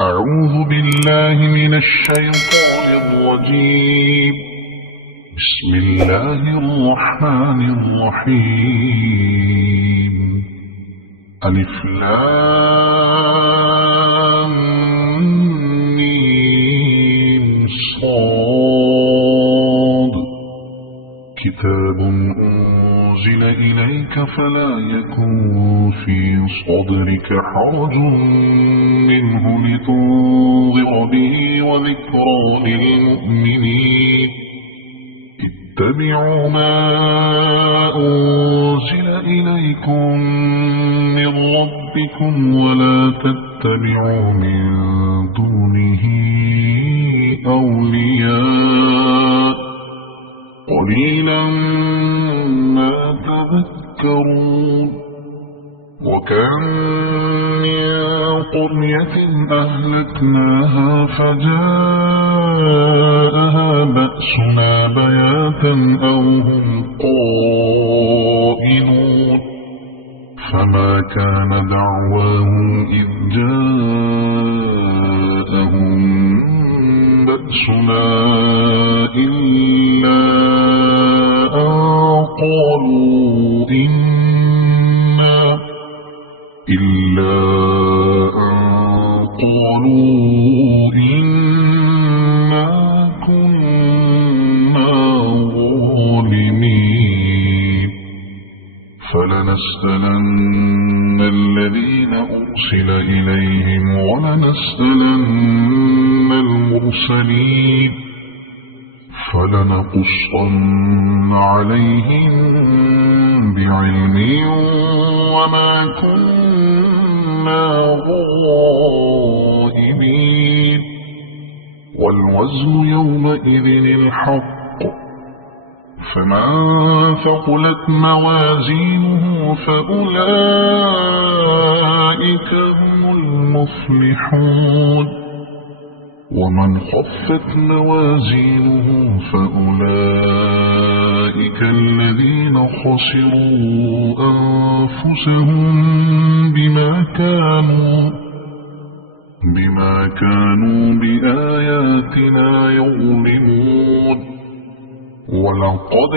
أعوذ بالله من الشيطان الرجيم. بسم الله الرحمن الرحيم. ألف لام ميم صاد. كتاب أنزل إليك فلا يكن في صدرك حرج منه لتنذر به وذكرى للمؤمنين. اتبعوا ما أنزل إليكم من ربكم ولا تتبعوا من دونه أولياء قليلا ما تذكرون. وكم من قرية أهلكناها فجاءها بأسنا بياتا أو هم قائلون. فما كان دعواهم إذ جاءهم بأسنا إلا أن قالوا إنا كنا ظالمين. فلنسألن الذين أرسل إليهم ولنسألن المرسلين. فلنقصن عليهم بعلم وما كنا غائبين. والوزن يومئذ الحق. فمن ثقلت موازينه فأولئك هم المفلحون. ومن خفت موازينه فأولئك الذين خسروا أنفسهم بما كانوا بآياتنا يظلمون. ولقد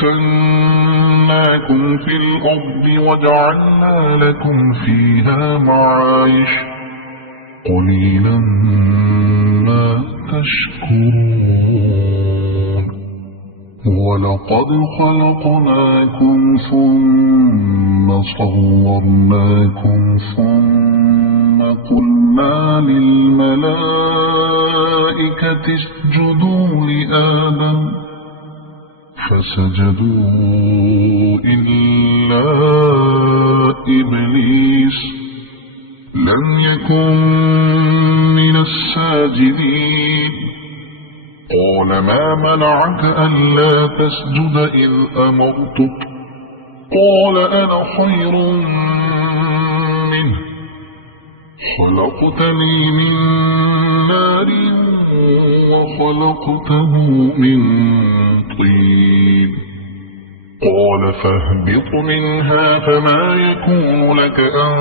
مكناكم في الأرض وجعلنا لكم فيها معايش قليلا ما تشكرون. ولقد خلقناكم ثم صورناكم ثم قلنا للملائكة اسجدوا لآدم فسجدوا إلا إبليس لم يكن من الساجدين. قال ما منعك ألا تسجد إذ أمرتك؟ قال أنا خير منه خلقتني من نار وخلقته من طين. قال فاهبط منها فما يكون لك أن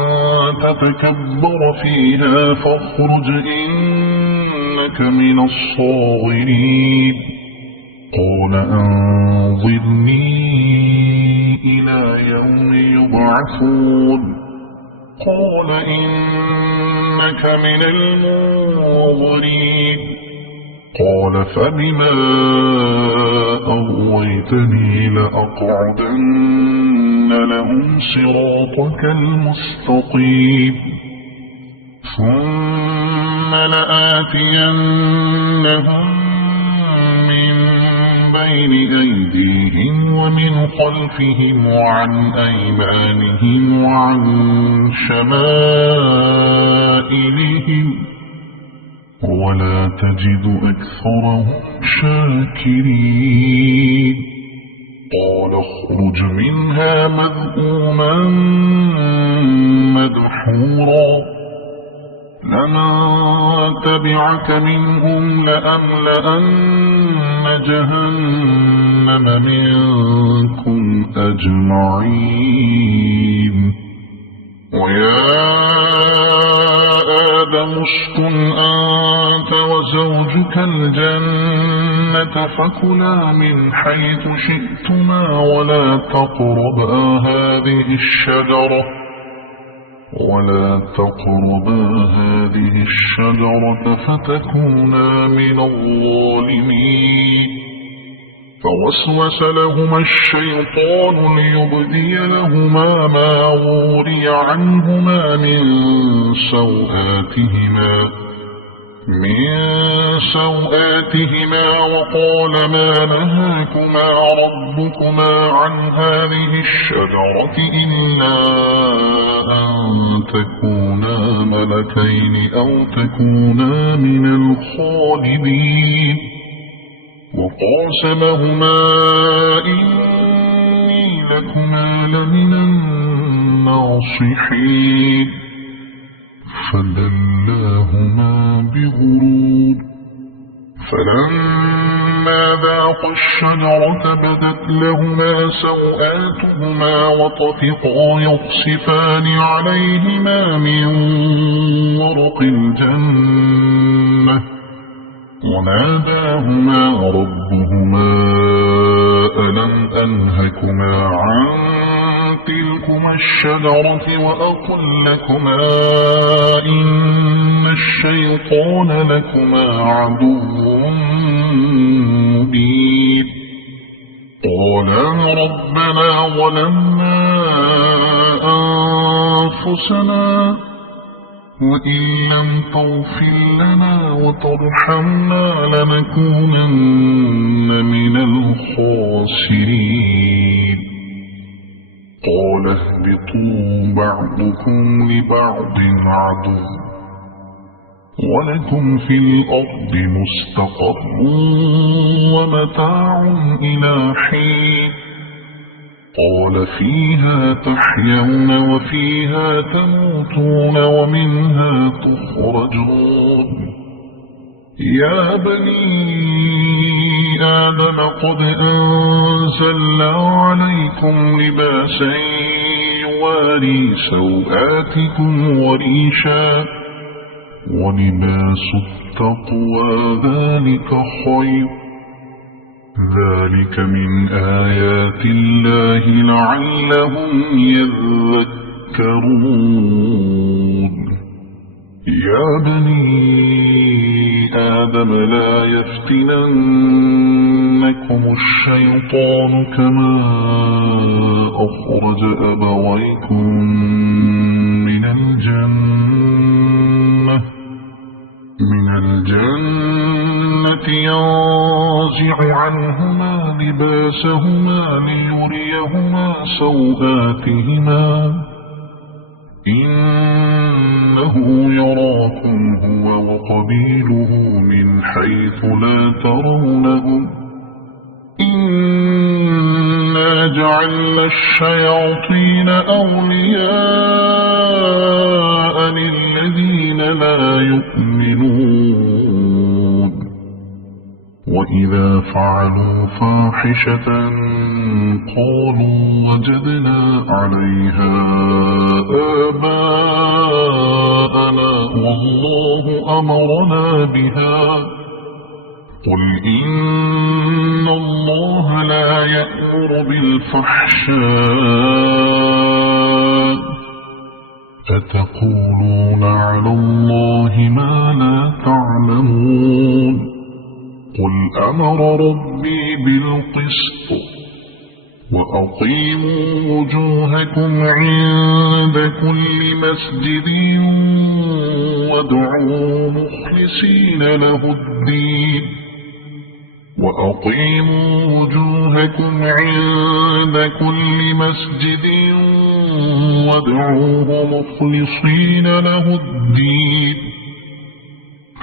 تتكبر فيها فاخرج إنك من الصاغرين. قال أنظرني إلى يوم يبعثون. قال إنك من المنظرين. قال فبما أغويتني لأقعدن لهم صراطك المستقيم ثم لآتينهم من بين أيديهم ومن خلفهم وعن أيمانهم وعن شمائلهم ولا تجد أكثرهم شاكرين. قال اخرج منها مذءوما مدحورا لمن تبعك منهم لأملأن جهنم منكم أجمعين. ويا آدم اسكن أنت وزوجك الجنة فكلا من حيث شئتما ولا تقربا هذه الشجرة فتكونا من الظالمين فوسوس لهما الشيطان ليبدي لهما ما وري عنهما من سوآتهما وقال ما نهاكما ربكما عن هذه الشجرة إلا أن تكونا ملكين أو تكونا من الخالدين وقاسمهما إني لكما لمن الناصحين فدلاهما بغرور فلما ذاقا الشجرة بدت لهما سوآتهما وطفقا يخصفان عليهما من ورق الجنة وناداهما ربهما ألم أنهكما عن تلكما الشجرة وأقل لكما إن الشيطان لكما عدو مبين قالا ربنا ظلمنا أنفسنا وإن لم تغفر لنا وترحمنا لنكونن من الخاسرين قال اهبطوا بعضكم لبعض عدو ولكم في الأرض مستقر ومتاع إلى حين قال فيها تحيون وفيها تموتون ومنها تخرجون يا بني آدم قد أنزلنا عليكم لباسا يواري سوآتكم وريشا ولباس التقوى ذلك خير ذلك من آيات الله لعلهم يذكرون يا بني آدم لا يفتننكم الشيطان كما أخرج أبويكم من الجنة ينزع عنهما لباسهما ليريهما سوآتهما إنه يراكم هو وقبيله من حيث لا ترونهم إنا جعلنا الشياطين أولياء للذين لا يؤمنون وإذا فعلوا فاحشة قالوا وجدنا عليها آباءنا والله أمرنا بها قل إن الله لا يأمر بالفحشاء أتقولون على الله ما لا تعلمون قل أمر ربي بالقسط وأقيموا وجوهكم عند كل مسجد وادعوا مخلصين له الدين وأقيموا وجوهكم عند كل مسجد وادعوه مخلصين له الدين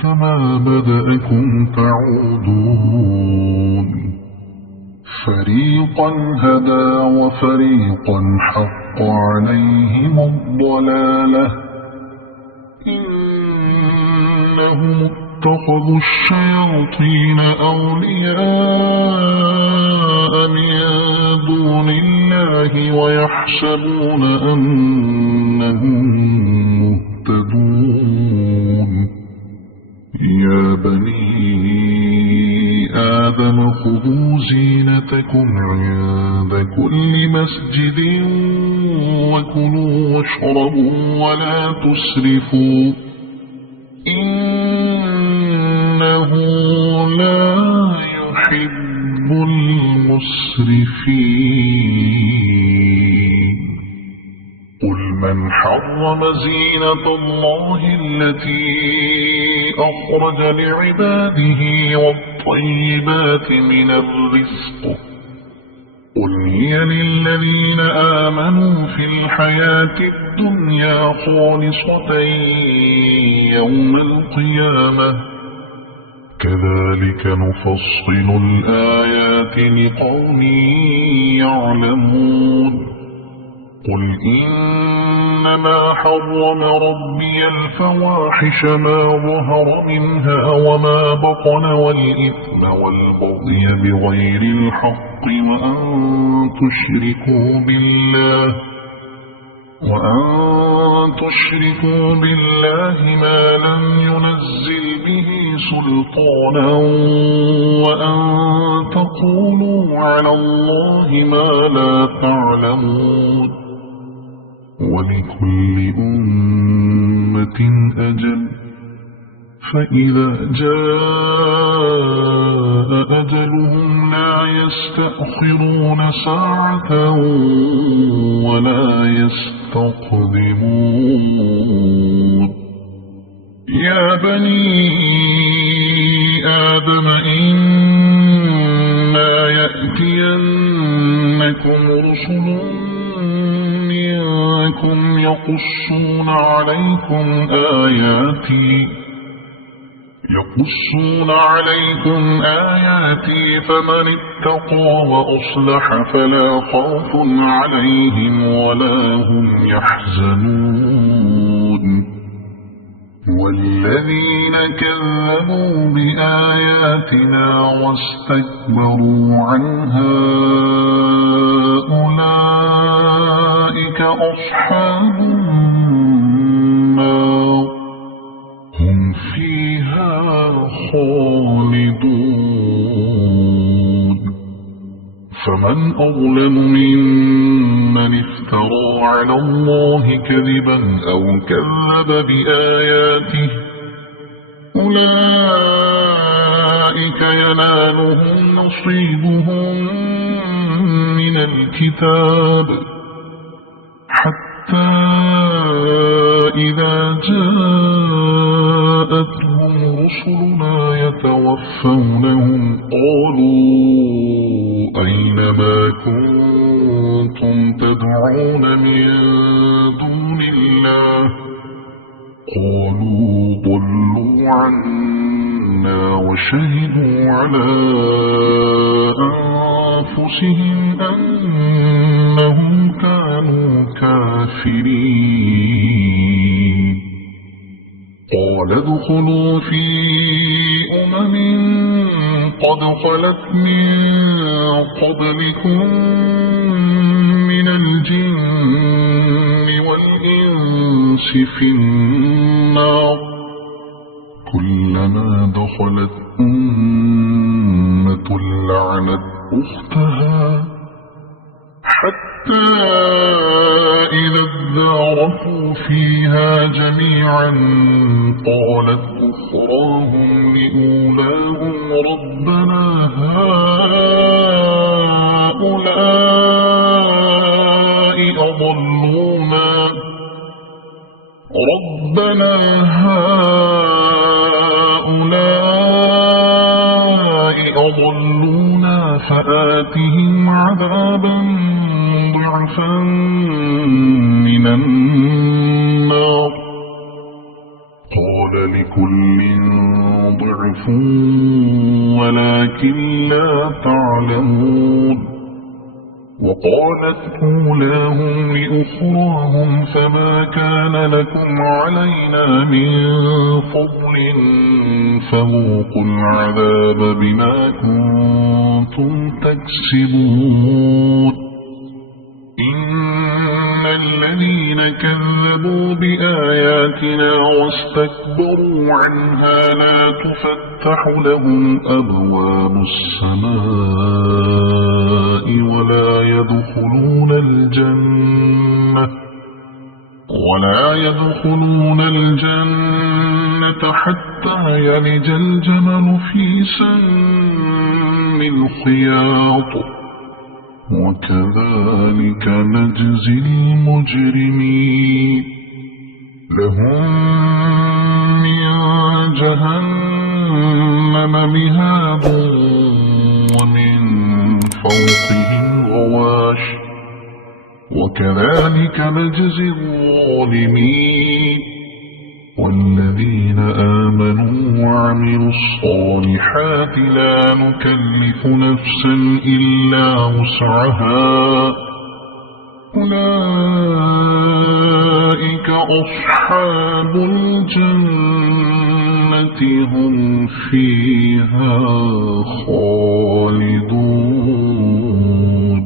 كما بدأكم تعودون فريقا هدى وفريقا حق عليهم الضلالة إنهم اتخذوا الشياطين أولياء من دون الله الله ويحسبون أنهم مهتدون يا بني آدم خذوا زينتكم عند كل مسجد وكلوا واشربوا ولا تسرفوا إنه لا يحب المسرفين قل من حرم زينة الله التي أخرج لعباده والطيبات من الرزق قل هي للذين آمنوا في الحياة الدنيا خالصة يوم القيامة كذلك نفصل الآيات لقوم يعلمون قل إنما حرم ربي الفواحش ما ظهر منها وما بطن والإثم والبغي بغير الحق وأن تشركوا بالله ما لم ينزل به سلطانا وأن تقولوا على الله ما لا تعلمون ولكل أمة أجل فإذا جاء أجلهم لا يستأخرون ساعة ولا يستقدمون يا بني آدم إما يأتينكم رسل منكم يقصون عليكم آياتي فمن اتقى وأصلح فلا خوف عليهم ولا هم يحزنون والذين كذبوا بآياتنا واستكبروا عنها أولئك أصحاب النار هم فيها خالدون فمن أظلم ممن افترى على الله كذبا أو كذب بآياته أولئك ينالهم نصيبهم من الكتاب حتى إذا جاءتهم رسلنا يتوفونهم قالوا أين ما كنتم تدعون من دون الله قالوا ضلوا عنا وشهدوا على أنفسهم أنهم كانوا كافرين قال ادخلوا في قد خلت من قبلكم من الجن والإنس في النار كلما دخلت أمة لعنت أختها حتى إذا اداركوا فيها جميعا قالت أخراهم لأولاهم ربنا هؤلاء أضلونا فآتهم عذابا ضعفا من النار قال لكل ضعف ولكن لا تعلمون وقالت أولاهم لأخراهم فما كان لكم علينا من فضل فذوقوا العذاب بما كنتم تكسبون إن الذين كذبوا بآياتنا واستكبروا عنها لا تفتح لهم أبواب السماء ولا يدخلون الجنة حتى يلج الجمل في سم الخياط وكذلك نجزي المجرمين لهم من جهنم مهاد ومن فوقهم غواش وكذلك نجزي الظالمين والذين آمنوا وعملوا الصالحات لا نكلف نفسا إلا وسعها أولئك أصحاب الجنة هم فيها خالدون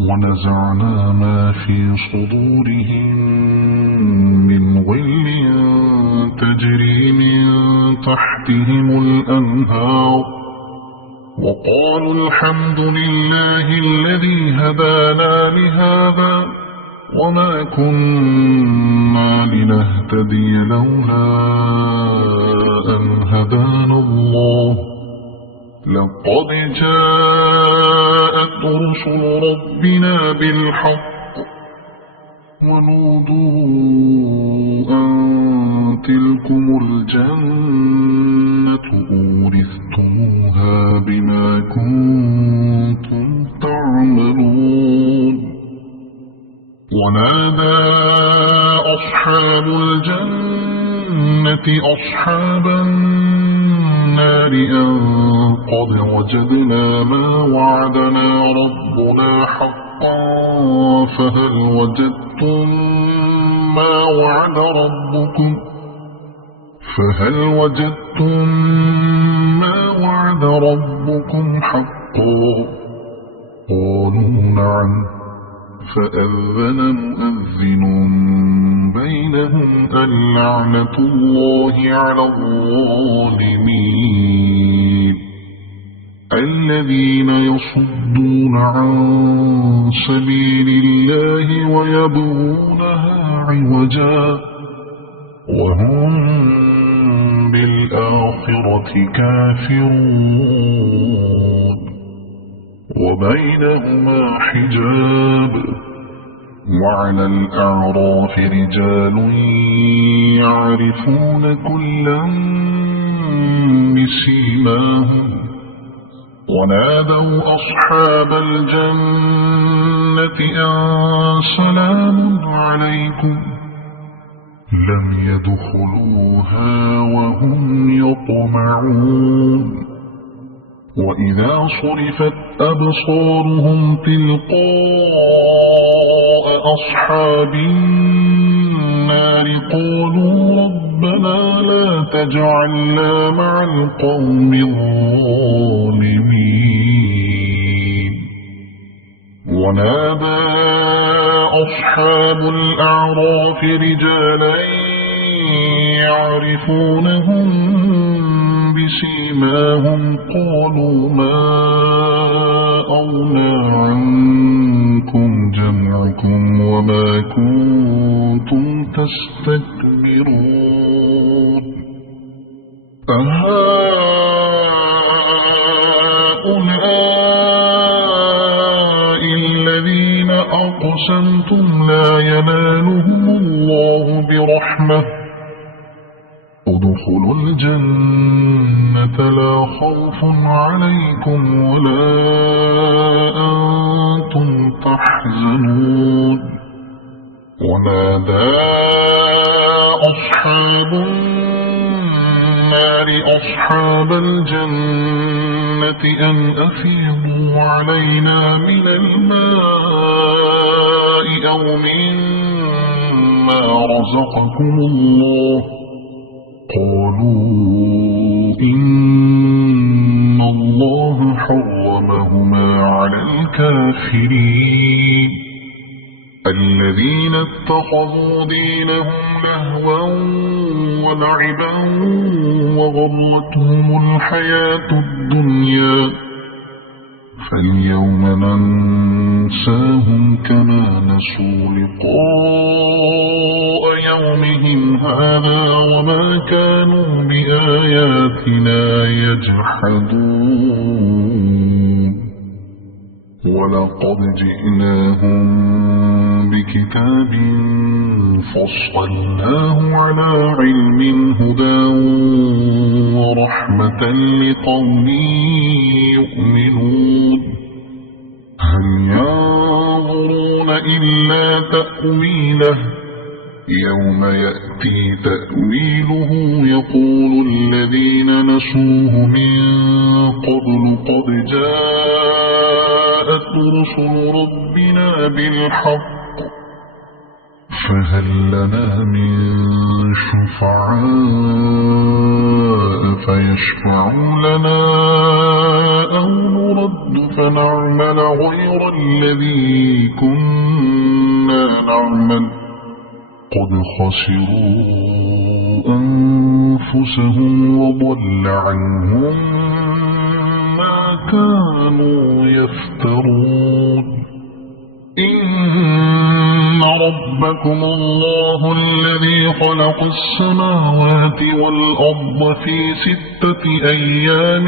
ونزعنا ما في صدورهم من غل تجري من تحتهم الأنهار وقالوا الحمد لله الذي هدانا لهذا وما كنا لنهتدي لولا أن هدانا الله لقد جاءت رسل ربنا بالحق ونودوا أن تلكم الجنة أورثتموها بما كنتم تعملون ونادى أصحاب الجنة أصحاب النار أن قد وجدنا ما وعدنا ربنا حقا فهل وجدتم ما وعد ربكم حقا قالوا نعم فأذن مؤذن بينهم اللعنة الله على الظالمين الذين يصدون عن سبيل الله ويبغونها عوجا وهم بالآخرة كافرون وبينهما حجاب وعلى الأعراف رجال يعرفون كلا بسيماهم ونادوا أصحاب الجنة أن سلام عليكم لم يدخلوها وهم يطمعون وإذا صرفت أبصارهم تلقاء أصحاب النار قالوا ربنا لا تجعلنا مع القوم الظالمين ونادى أصحاب الأعراف رجالا يعرفونهم بسيماهم قالوا ما أغنى عنكم جمعكم وما كنتم تستكبرون أهؤلاء الذين أقسمتم لا ينالهم الله برحمة ادخلوا الجنة لا خوف عليكم ولا أنتم تحزنون ونادى أصحاب النار أصحاب الجنة أن أفيضوا علينا من الماء أو مما رزقكم الله قالوا إن الله حرمهما على الكافرين الذين اتخذوا دينهم لهوا ولعبا وغرتهم الحياة الدنيا فاليوم ننساهم كما نسوا لقاء يومهم هذا وما كانوا بآياتنا يجحدون ولقد جئناهم بكتاب فصلناه على علم هدى ورحمة لقوم يؤمنون هل ينظرون إلا تأويله يوم يأتي تأويله يقول الذين نسوه من قبل قد جاءت رسل ربنا بالحق فهل لنا من شفعاء فيشفعوا لنا أو نرد فنعمل غير الذي كنا نعمل قد خسروا أنفسهم وضل عنهم ما كانوا يفترون إن ربكم الله الذي خلق السماوات والأرض في 6 أيام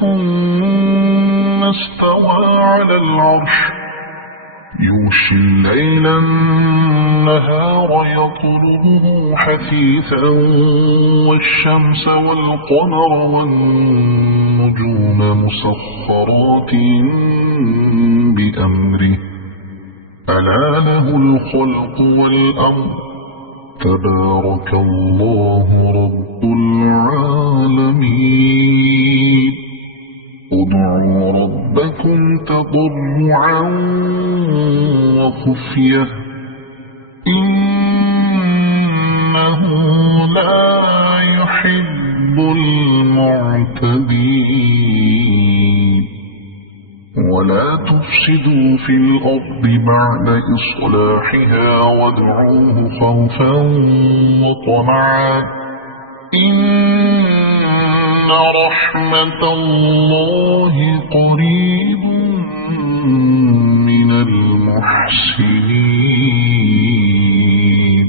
ثم استوى على العرش يغشي الليل النهار يطلبه حثيثا والشمس والقمر والنجوم مسخرات بأمره ألا له الخلق والأمر تبارك الله رب العالمين ادعوا ربكم تضرعا وخفية إنه لا يحب المعتدين ولا تفسدوا في الأرض بعد إصلاحها وادعوه خوفا وطمعا إن رحمة الله قريب من المحسنين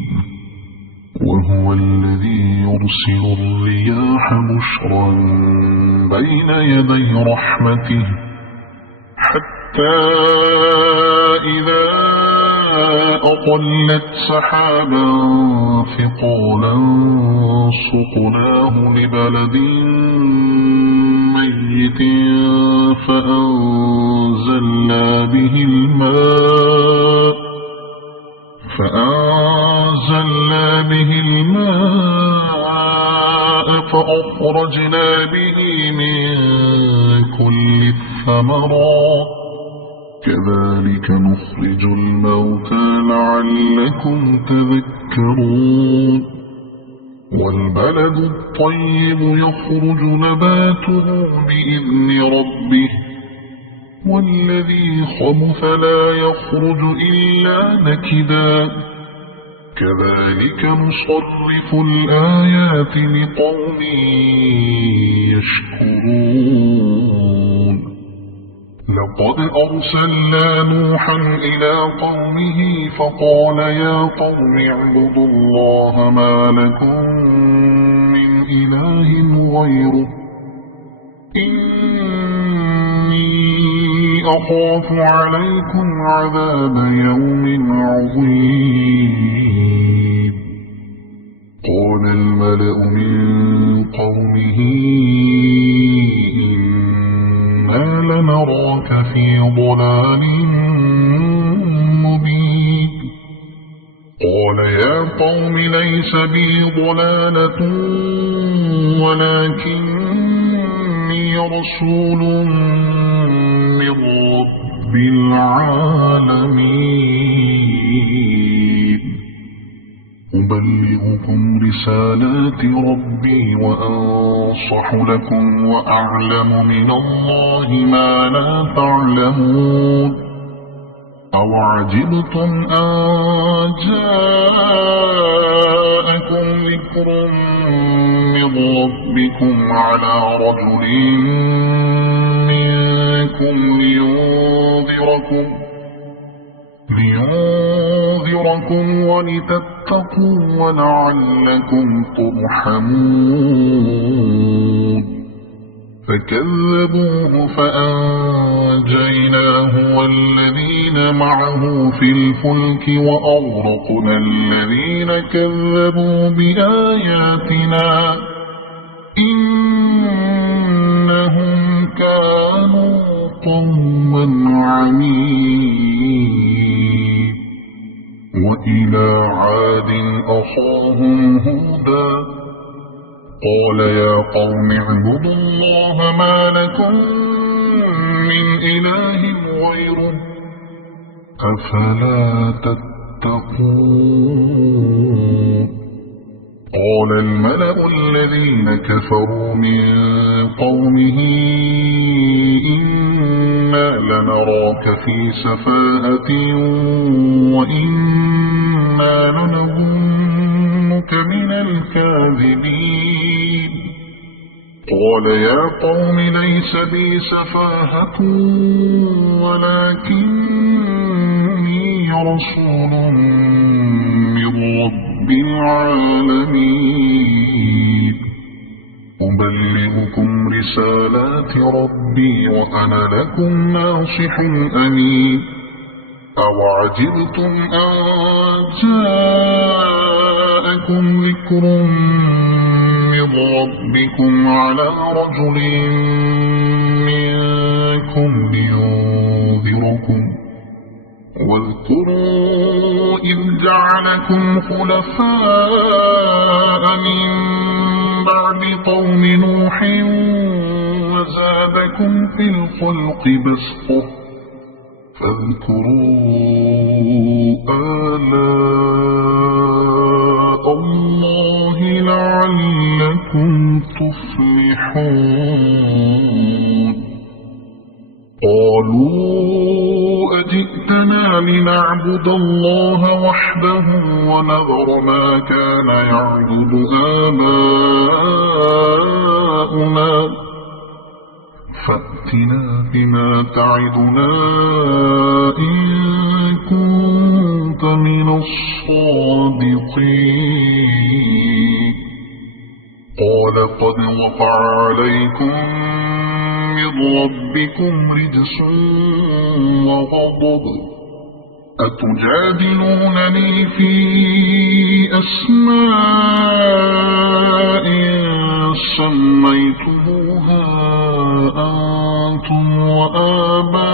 وهو الذي يرسل الرياح بشرا بين يدي رحمته حتى إذا أقلت سحابا ثقالا سقناه لبلد ميت فأنزلنا به الماء فأخرجنا به من كل الثمرات كذلك نخرج الموتى لعلكم تذكرون والبلد الطيب يخرج نباته بإذن ربه والذي خبث لا يخرج إلا نكدا كذلك نصرف الآيات لقوم يشكرون لقد أرسلنا نوحا إلى قومه فقال يا قوم اعبدوا الله ما لكم من إله غيره إني أخاف عليكم عذاب يوم عظيم قال الملأ من قومه إنا لنراك في ضلال مبين قال يا قوم ليس بي ضلالة ولكني رسول من رب العالمين أبلغكم رسالات ربي وأنصح لكم وأعلم من الله ما لا تعلمون أوعجبتم أن جاءكم ذكر من ربكم على رجل منكم لينذركم ولتتقوا ولعلكم ترحمون فكذبوه فأنجيناه والذين معه في الفلك وأغرقنا الذين كذبوا بآياتنا إنهم كانوا قوما عمين وإلى عاد أخاهم هودا قال يا قوم اعبدوا الله ما لكم من إله غيره أفلا تتقون قال الملأ الذين كفروا من قومه إنا لنراك في سفاهة وإنا لنظنك من الكاذبين قال يا قوم ليس بي سفاهة ولكني رسول من رب العالمين أبلغكم رسالات ربي وأنا لكم ناصح أمين أوعجبتم أن جاءكم ذكر من ربكم على رجل منكم لينذركم واذكروا إذ جعلكم خلفاء من بعد قوم نوح وزادكم في الخلق بسطة فاذكروا آلاء الله لعلكم تفلحون قالوا أجئتنا لنعبد الله وحده ونذر ما كان يعبد آباؤنا فأتنا بما تعدنا إن كنت من الصادقين قال قد وقع عليكم من ربكم رجس وغضب أتجادلونني في أسماء سميتموها أنتم وآباؤكم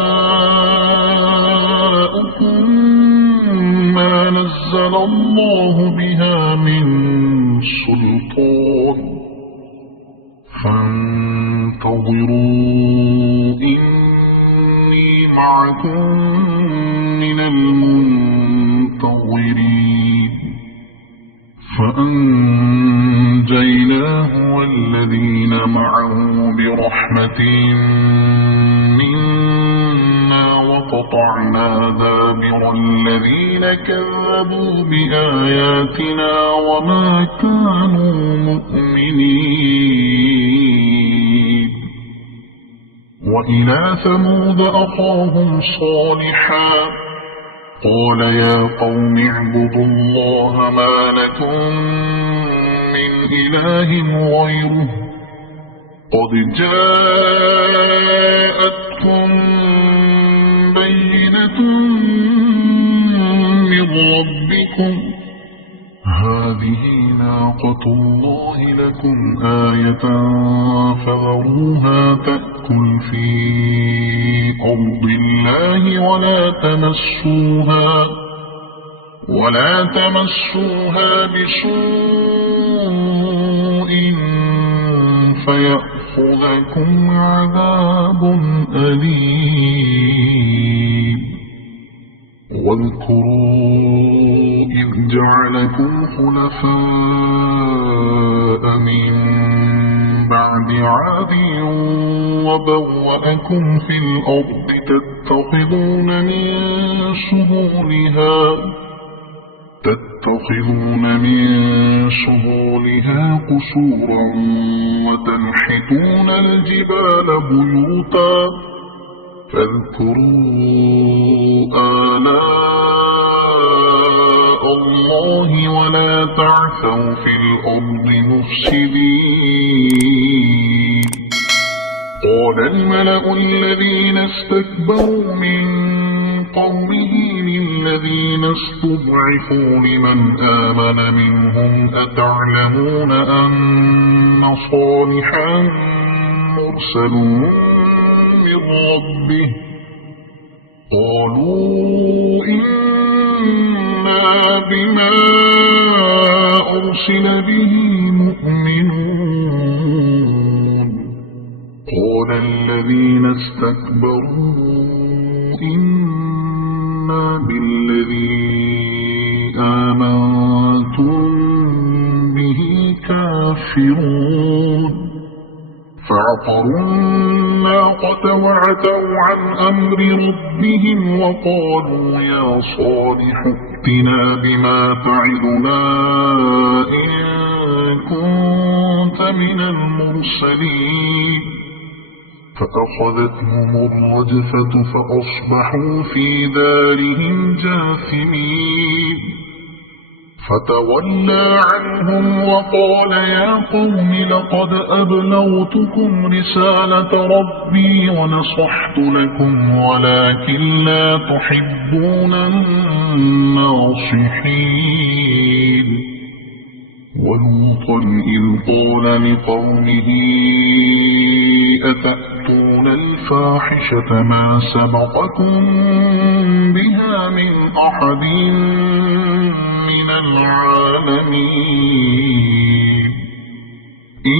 ما نزل الله بها من سلطان فانتظروا إني معكم من المنتظرين فأنجيناه والذين معه برحمة منا وقطعنا دابر الذين كذبوا بآياتنا وما كانوا مؤمنين وإلى ثمود أخاهم صالحا قال يا قوم اعبدوا الله ما لكم من إله غيره قد جاءتكم بينة من ربكم هذه ناقة الله لكم آية فذروها تأكل في أرض الله ولا تمسوها بسوء فيأخذكم عذاب أليم واذكروا إذ جعلكم خلفاء من بعد عاد وبوأكم في الأرض تتخذون من سهولها قصورا وتنحتون الجبال بيوتا فاذكروا آلاء الله ولا تعثوا في الأرض مفسدين. قال الملأ الذين استكبروا من قومه للذين استضعفوا لمن آمن منهم أتعلمون أن صالحا مرسل من ربه قالوا إنا بما أرسل به مؤمنون. قال الذين استكبروا إنا بالذي آمنتم به كافرون. فعقروا الناقة وعتوا عن أمر ربهم وقالوا يا صالح ائتنا بما تعدنا إن كنت من المرسلين. فأخذتهم الرجفة فأصبحوا في دارهم جاثمين. فتولى عنهم وقال يا قوم لقد أبلغتكم رسالة ربي ونصحت لكم ولكن لا تحبون الناصحين. ولوطا إذ قال لقومه أتأتون الفاحشة ما سبقكم بها من أحد من العالمين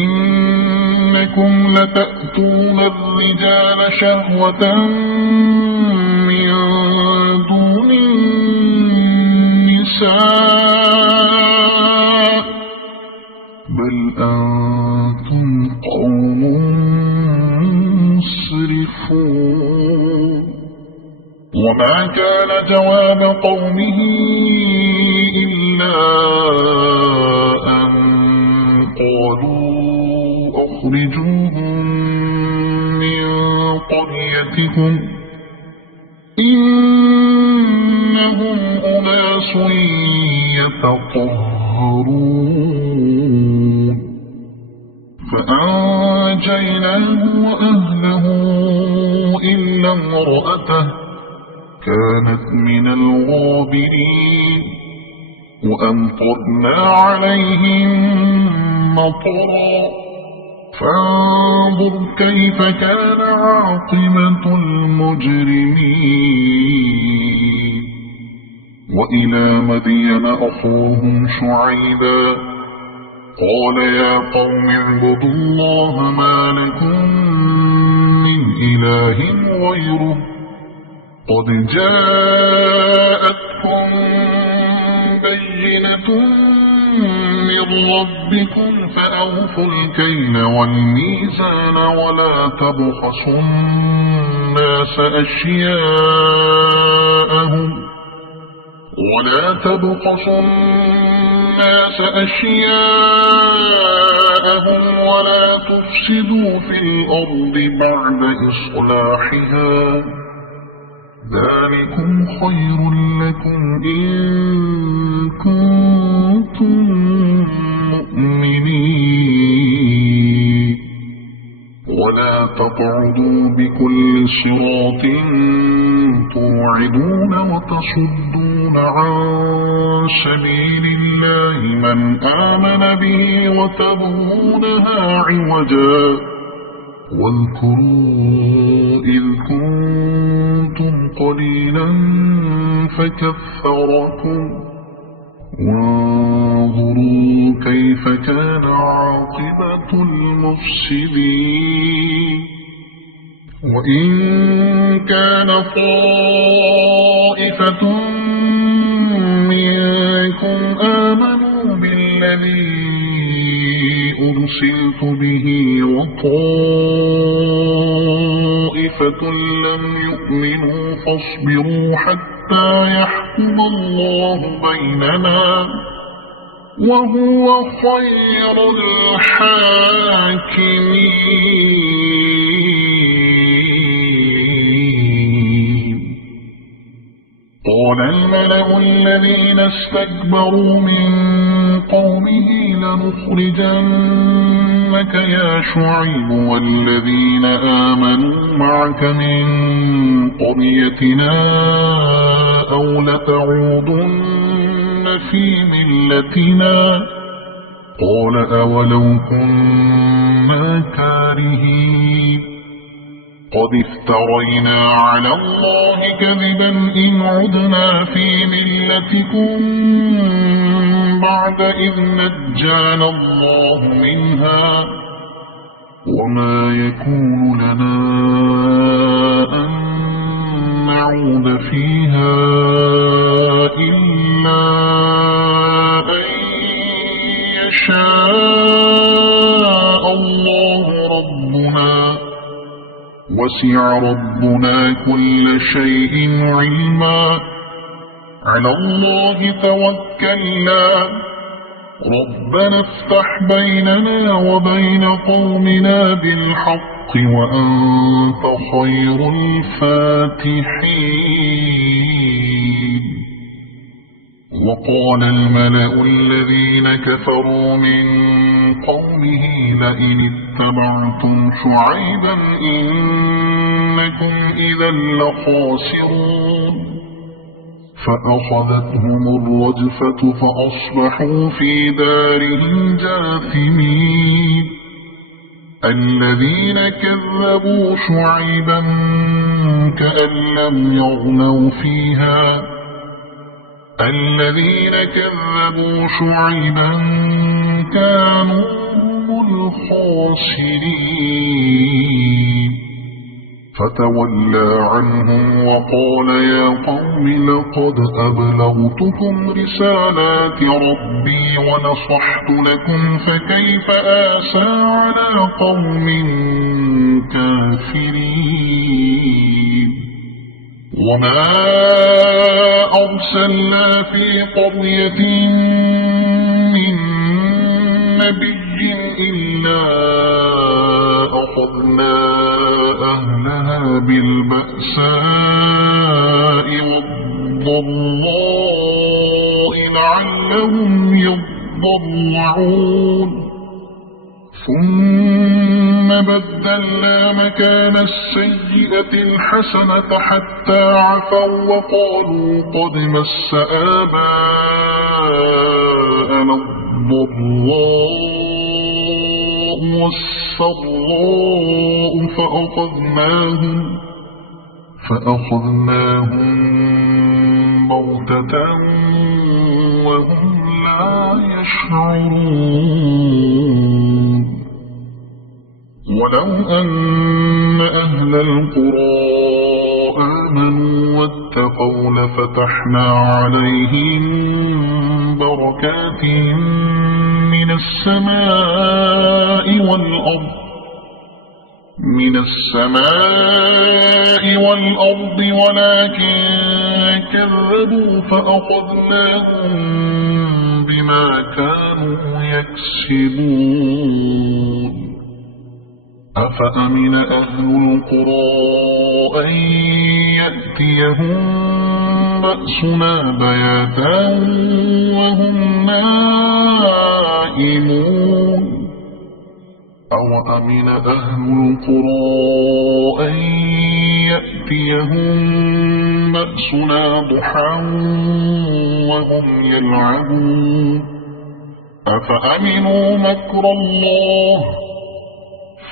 إنكم لتأتون الرجال شهوة من دون النساء بل أنتم قوم مسرفون. وما كان جواب قومه إلا أن قالوا أخرجوهم من قريتكم إنهم أناس يتطهرون. فأنجيناه وأهله إلا امرأته كانت من الغابرين. وأمطرنا عليهم مطرا فانظر كيف كان عاقبة المجرمين. وإلى مدين أخوهم شعيبا قال يا قوم اعبدوا الله ما لكم من إله غيره قد جاءتكم بينة من ربكم فأوفوا الكيل والميزان ولا تبخسوا الناس أشياءهم ولا تفسدوا في الأرض بعد إصلاحها ذلكم خير لكم إن كنتم مؤمنين. ولا تقعدوا بكل صراط توعدون وتصدون عن سبيل الله من آمن به وتبغونها عوجا واذكروا إذ كنتم قليلا فكثركم وانظروا كيف كان عاقبة المفسدين. وإن كان طائفة منكم آمنوا بالذي أرسلت به وطائفة لم يؤمنوا فاصبروا حتى يحكم الله بيننا وهو خير الحاكمين. قال الملأ الذين استكبروا من قومه لنخرجنك يا شعيب والذين آمنوا معك من قريتنا أو لتعودن في ملتنا. قال أولو كنا كارهين قد افترينا على الله كذبا إن عدنا في ملتكم بعد إذ نجانا الله منها وما يكون لنا أن نعود فيها إلا أن يشاء الله ربنا وسع ربنا كل شيء علما على الله توكلنا ربنا افتح بيننا وبين قومنا بالحق وأنت خير الفاتحين. وقال الملأ الذين كفروا من قومه لئن اتبعتم شعيبا إنكم إذا لخاسرون. فأخذتهم الرجفة فأصبحوا في دارهم جاثمين. الذين كذبوا شعيبا كأن لم يغنوا فيها الذين كذبوا شعيبا كانوا هم الخاسرين. فتولى عنهم وقال يا قوم لقد أبلغتكم رسالات ربي ونصحت لكم فكيف آسى على قوم كافرين. وما أرسلنا في قرية من نبي إلا أخذنا أهلها بالبأساء والضراء لعلهم يضرعون. ثم بدلنا مكان السيئة الحسنة حتى عفوا وقالوا قد مس آباءنا الضراء والسراء فأخذناهم بغتة وهم لا يشعرون. ولو أن أهل القرى آمنوا واتقوا لفتحنا عليهم بركات من السماء والأرض ولكن كذبوا فأخذناهم بما كانوا يكسبون. أفأمن أهل القرى أن يأتيهم بأسنا بياتا وهم نائمون. أوأمن أهل القرى أن يأتيهم بأسنا ضحى وهم يلعبون. أفأمنوا مكر الله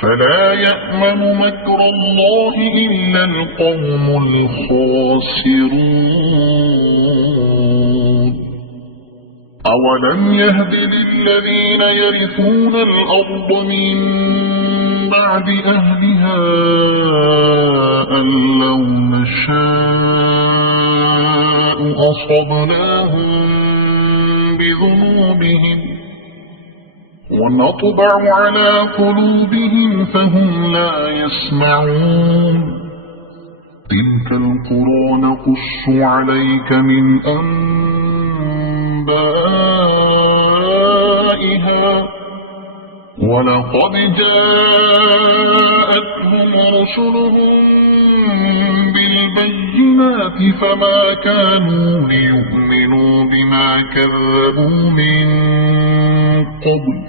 فلا يأمن مكر الله إلا القوم الخاسرون. أولم يهد للذين يرثون الأرض من بعد أهلها أن لو نشاء أصبناهم بذنوبهم ونطبع على قلوبهم فهم لا يسمعون تلك القرى نقص عليك من أنبائها ولقد جاءتهم رسلهم بالبينات فما كانوا ليؤمنوا بما كذبوا من قبل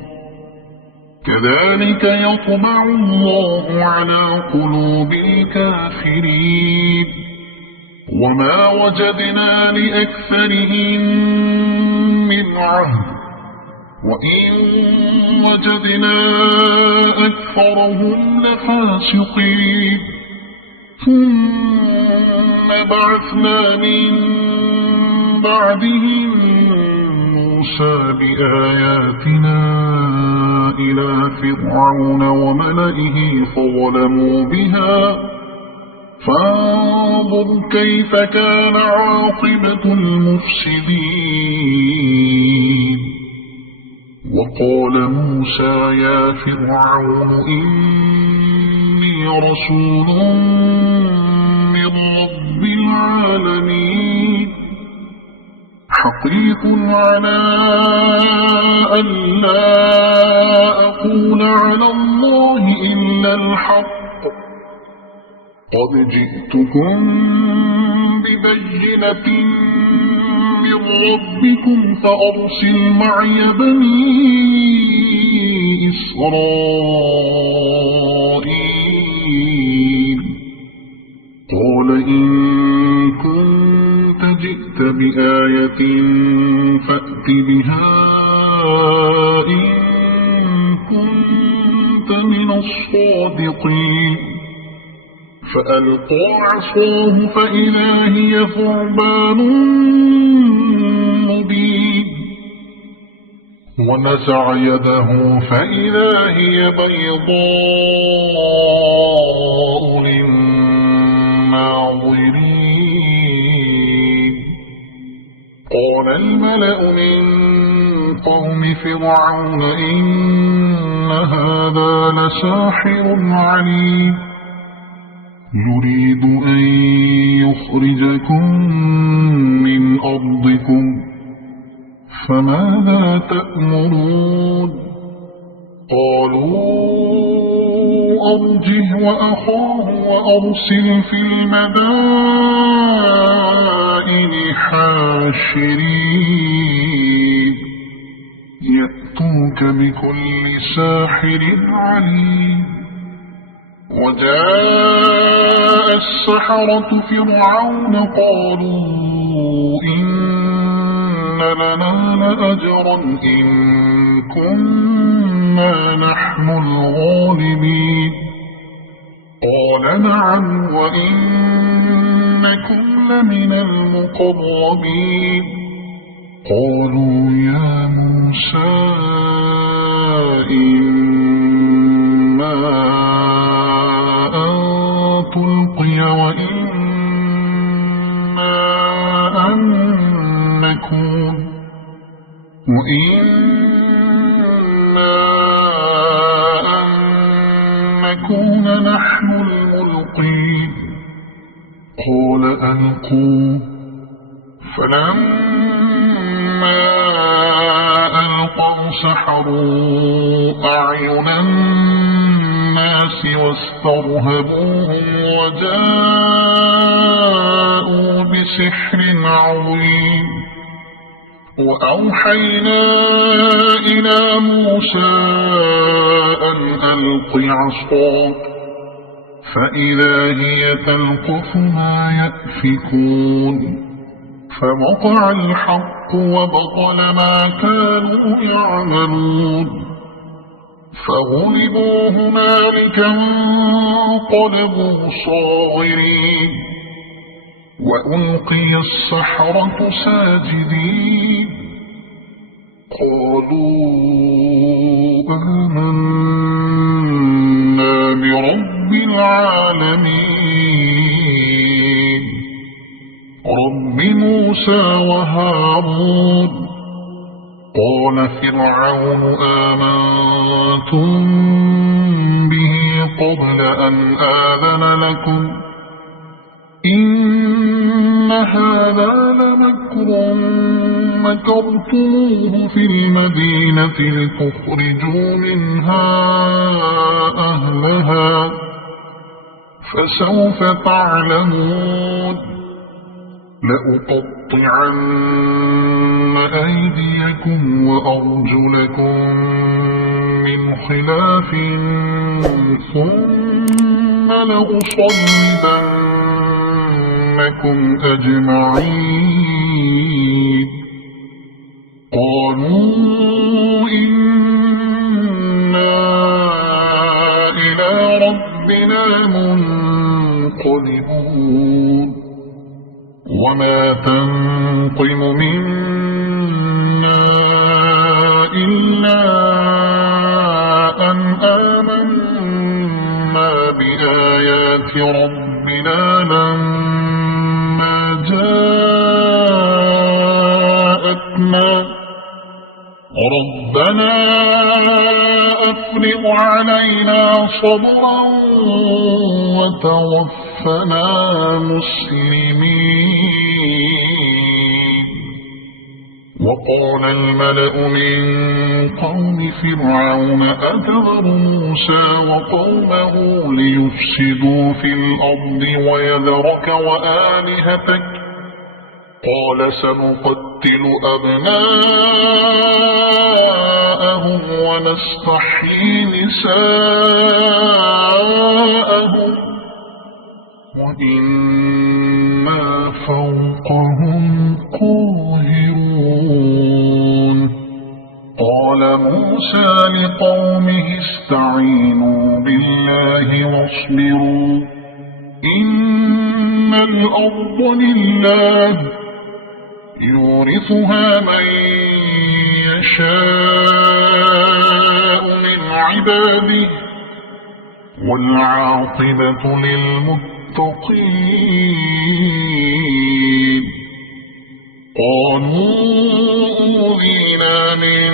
كذلك يطبع الله على قلوب الكافرين وما وجدنا لأكثرهم من عهد وإن وجدنا أكثرهم لفاسقين ثم بعثنا من بعدهم موسى بآياتنا إلى فرعون وملئه فظلموا بها فانظر كيف كان عاقبة المفسدين وقال موسى يا فرعون إني رسول من رب العالمين حقيق على أن لا أقول على الله إلا الحق قد جئتكم ببينة من ربكم فأرسل معي بني إسرائيل قال إن كنت جئت بآية فأت بها إن كنت من الصادقين فألقى عصاه فإذا هي ثعبان مبين ونزع يده فإذا هي بيضاء للناظرين قال الملأ من قوم فرعون إن هذا لساحر عليم يريد أن يخرجكم من أرضكم فماذا تأمرون قالوا أرجه وأخاه وأرسل في المدائن حاشرين يأتوك بكل ساحر عليم وجاء السحرة فرعون قالوا إن لنا لأجرا إن كنا نحن الغالبين قال نعم وإنكم لمن المقربين قالوا يا موسى إما تلقي وإما أن نكون نحن الملقين قال ألقوا فلما ألقوا سحروا أعين الناس واسترهبوهم وجاءوا بسحر عظيم وأوحينا إلى موسى أن ألق عصاك فإذا هي تلقف ما يأفكون فوقع الحق وبطل ما كانوا يعملون فغلبوا هنالك وانقلبوا صاغرين وألقي السحرة ساجدين قالوا آمنا برب العالمين رب موسى وهارون قال فرعون آمنتم به قبل أن آذن لكم إن هذا لمكر مكرتموه في المدينة لتخرجوا منها أهلها فسوف تعلمون لأقطعن أيديكم وأرجلكم من خلاف ثم لأصلبنكم أجمعين قالوا إنا إلى ربنا منقلبون وما تنقم منا إلا أن آمنا بآيات ربنا لما جاءتنا ربنا أفرغ علينا صبرا وتوفنا مسلمين وقال الملأ من قوم فرعون أتذر موسى وقومه ليفسدوا في الأرض ويذرك وآلهتك قال سنقتل أبناءهم ونستحيي نساءهم وإنا فوقهم قاهرون قال موسى لقومه استعينوا بالله واصبروا إن الأرض لله يورثها من يشاء من عباده والعاقبة للمتقين قالوا أوذينا من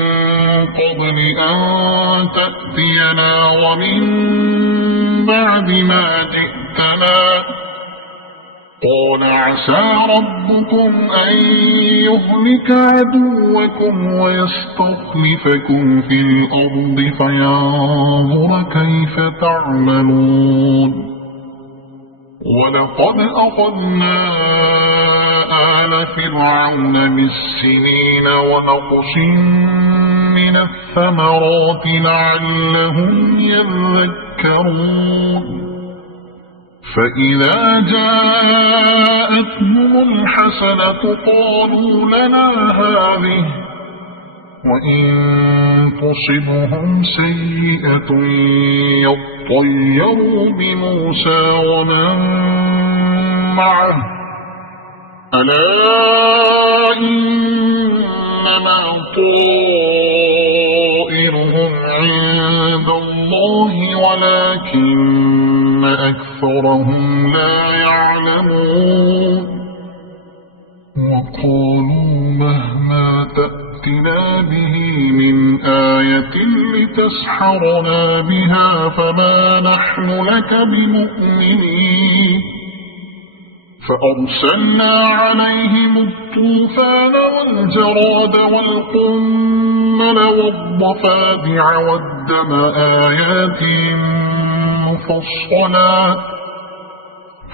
قبل أن تأتينا ومن بعد ما جئتنا قال عسى ربكم أن يهلك عدوكم ويستخلفكم في الأرض فينظر كيف تعملون ولقد أخذنا آل فرعون بالسنين ونقص من الثمرات لعلهم يذكرون فإذا جاءتهم الحسنة قالوا لنا هذه وإن تصبهم سيئة يطيروا بموسى ومن معه ألا إنما طائرهم عند الله ولكن أكثرهم لا يعلمون وقالوا مهما تأتنا به من آية لتسحرنا بها فما نحن لك بمؤمنين فأرسلنا عليهم الطوفان والجراد والقمل والضفادع والدم آيات مفصلات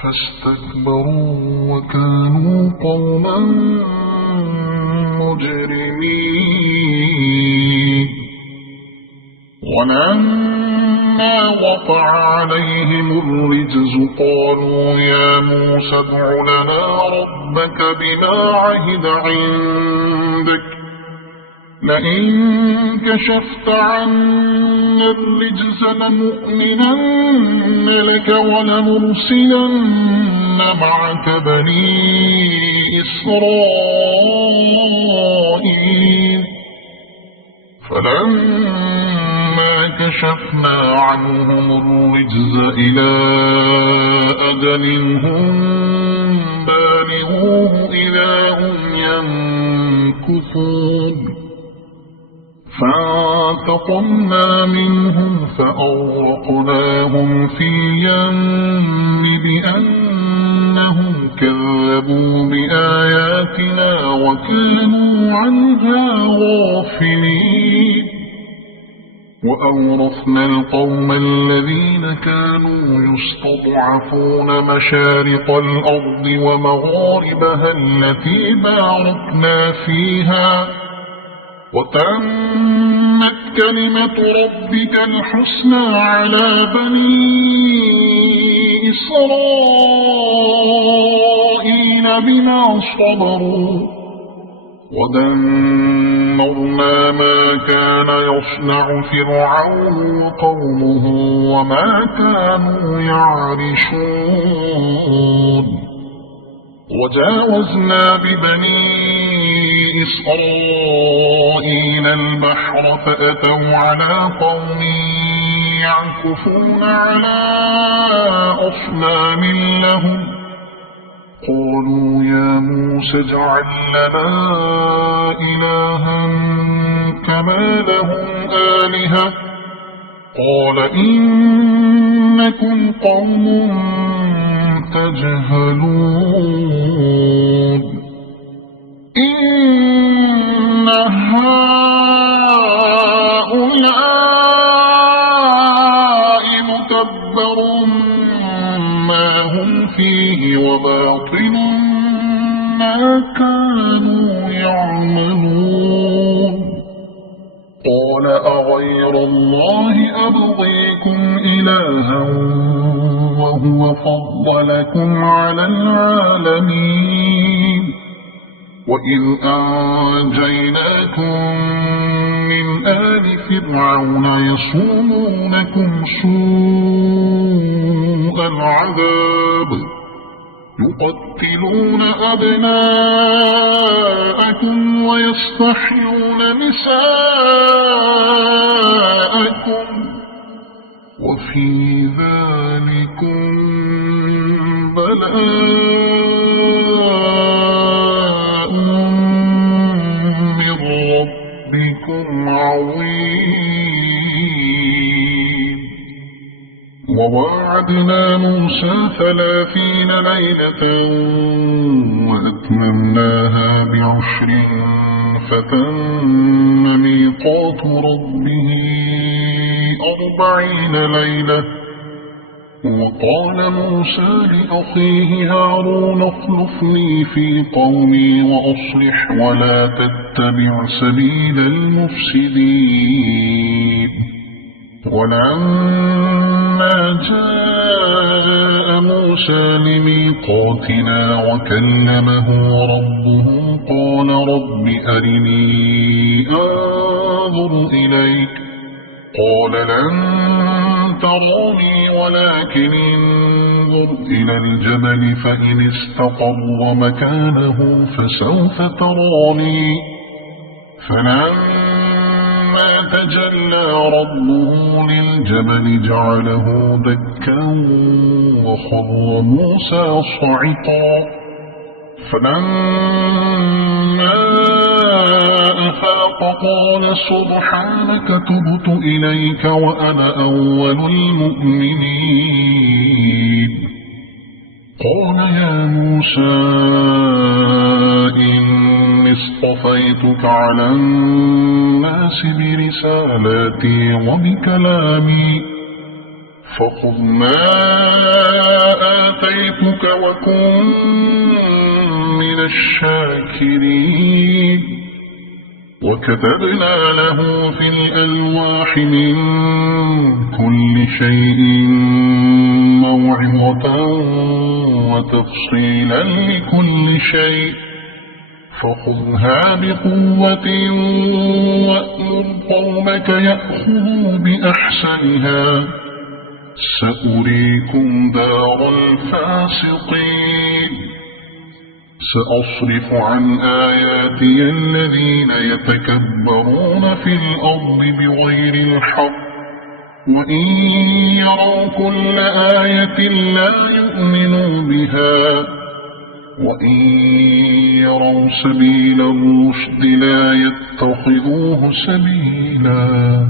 فاستكبروا وكانوا قوما مجرمين ولما وقع عليهم الرجز قالوا يا موسى ادع لنا ربك بما عهد عندك لئن كشفت عنا الرجز لنؤمنن لك ولنرسلن معك بني إسرائيل فلما كشفنا عنهم الرجز إلى أجل هم بالغوه إذا هم ينكثون فانتقمنا منهم فأغرقناهم في اليم بأنهم كذبوا بآياتنا وكانوا عنها غافلين وأورثنا القوم الذين كانوا يستضعفون مشارق الأرض ومغاربها التي باركنا فيها وتمت كلمة ربك الحسنى على بني إسرائيل بما صبروا ودمرنا ما كان يصنع فرعون وقومه وما كانوا يعرشون وجاوزنا ببني إسرائيل البحر فأتوا على قوم يعكفون على أصنام لهم قالوا يا موسى اجعل لنا إلها كما لهم آلهة قال إنكم قوم تجهلون إن هؤلاء متبر ما هم فيه وباطل ما كانوا يعملون قال أغير الله أبغيكم إلها وهو فضلكم على العالمين وإذ أنجيناكم من آل فرعون يصومونكم سوء العذاب يقتلون أبناءكم ويستحيون نساءكم وفي ذلكم بلاء من ربكم عظيم وواعدنا موسى 30 ليلة وأتممناها ب10 فتم ميقات ربه 40 ليلة وقال موسى لأخيه هارون اخلفني في قومي وأصلح ولا تتبع سبيل المفسدين ولما جاء موسى لميقاتنا وكلمه ربه قال رب أرني أنظر إليك قال لن تروني ولكن انظر إلى الجبل فإن استقر مكانه فسوف تراني فلما تجلى ربه للجبل جعله دكا وخر موسى صعقا فلما أفاق قال سبحانك تبت إليك وأنا أول المؤمنين قال يا موسى إني اصطفيتك على الناس برسالاتي وبكلامي فخذ ما آتيتك وكن من الشاكرين وكتبنا له في الألواح من كل شيء موعظة وتفصيلا لكل شيء فخذها بقوة وأمر قومك يأخذوا بأحسنها سأريكم دار الفاسقين سأصرف عن آياتي الذين يتكبرون في الأرض بغير الحق وإن يروا كل آية لا يؤمنوا بها وإن يروا سبيل الرشد لا يتخذوه سبيلا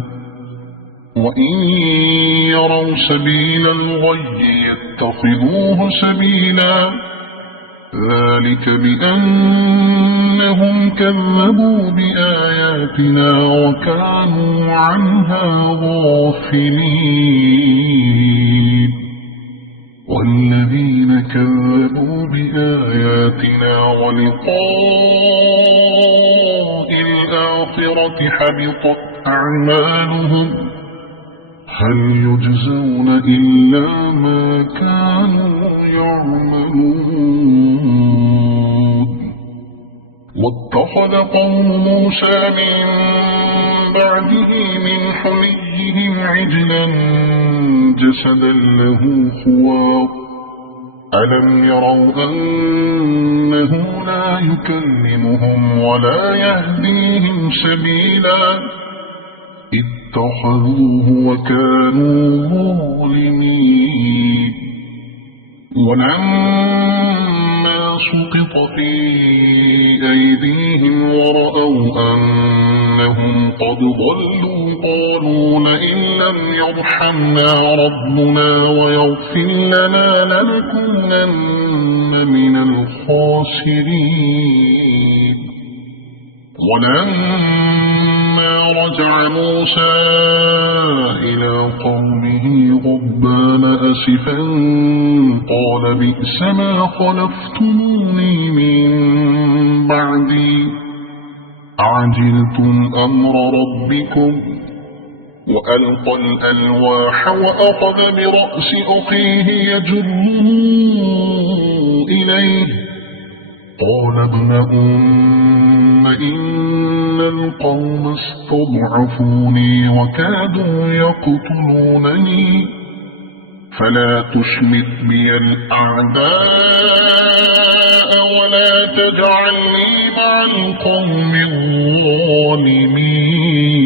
وإن يروا سبيل الغي يتخذوه سبيلا ذلك بأنهم كذبوا بآياتنا وكانوا عنها غافلين والذين كذبوا بآياتنا ولقاء الآخرة حبطت أعمالهم هل يجزون إلا ما كانوا يعملون واتخذ قوم موسى من بعده من حليهم عجلا جسدا له خوار ألم يروا أنه لا يكلمهم ولا يهديهم سبيلا اتخذوه وكانوا ظالمين ولما سقط في أيديهم ورأوا أنهم قد ضلوا قالوا لئن لم يرحمنا ربنا ويغفر لنا لنكونن من الخاسرين ولما رجع موسى إلى قومه غضبان أسفا قال بئس ما خلفتموني من بعدي أعجلتم أمر ربكم وألقى الألواح وأخذ برأس أخيه يجره إليه قال ابن إن القوم استضعفوني وكادوا يقتلونني فلا تشمت بي الأعداء ولا تجعلني مع القوم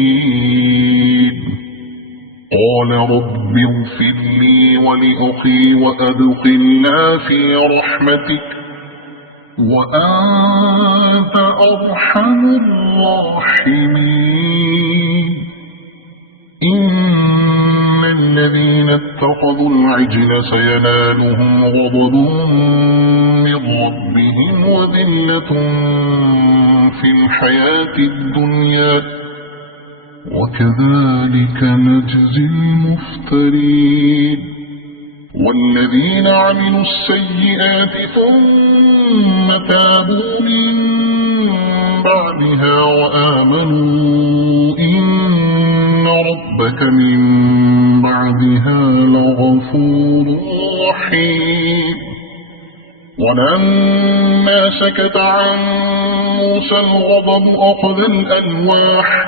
الظالمين قال رب اغفر لي ولأخي وأدخلنا في رحمتك وأنت أرحم الراحمين إن الذين اتخذوا العجل سينالهم غضب من ربهم وذلة في الحياة الدنيا وكذلك نجزي المفترين والذين عملوا السيئات ثم تابوا من بعدها وآمنوا إن ربك من بعدها لغفور رحيم ولما سكت عن موسى الغضب أخذ الألواح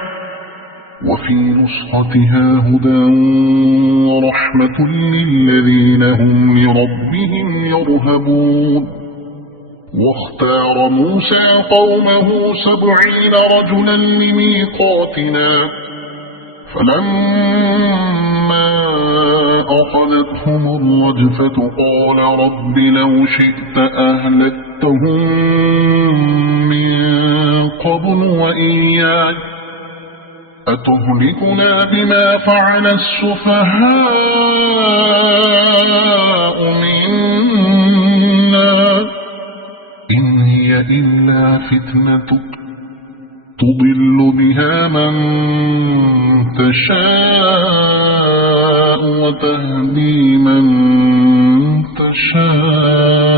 وفي نسختها هدى ورحمة للذين هم لربهم يرهبون واختار موسى قومه 70 رجلا لميقاتنا فلما أخذتهم الرجفة قال رب لو شئت أهلكتهم من قبل وإياي أتهلكنا بما فعل السفهاء منا إن هي إلا فتنتك تضل بها من تشاء وتهدي من تشاء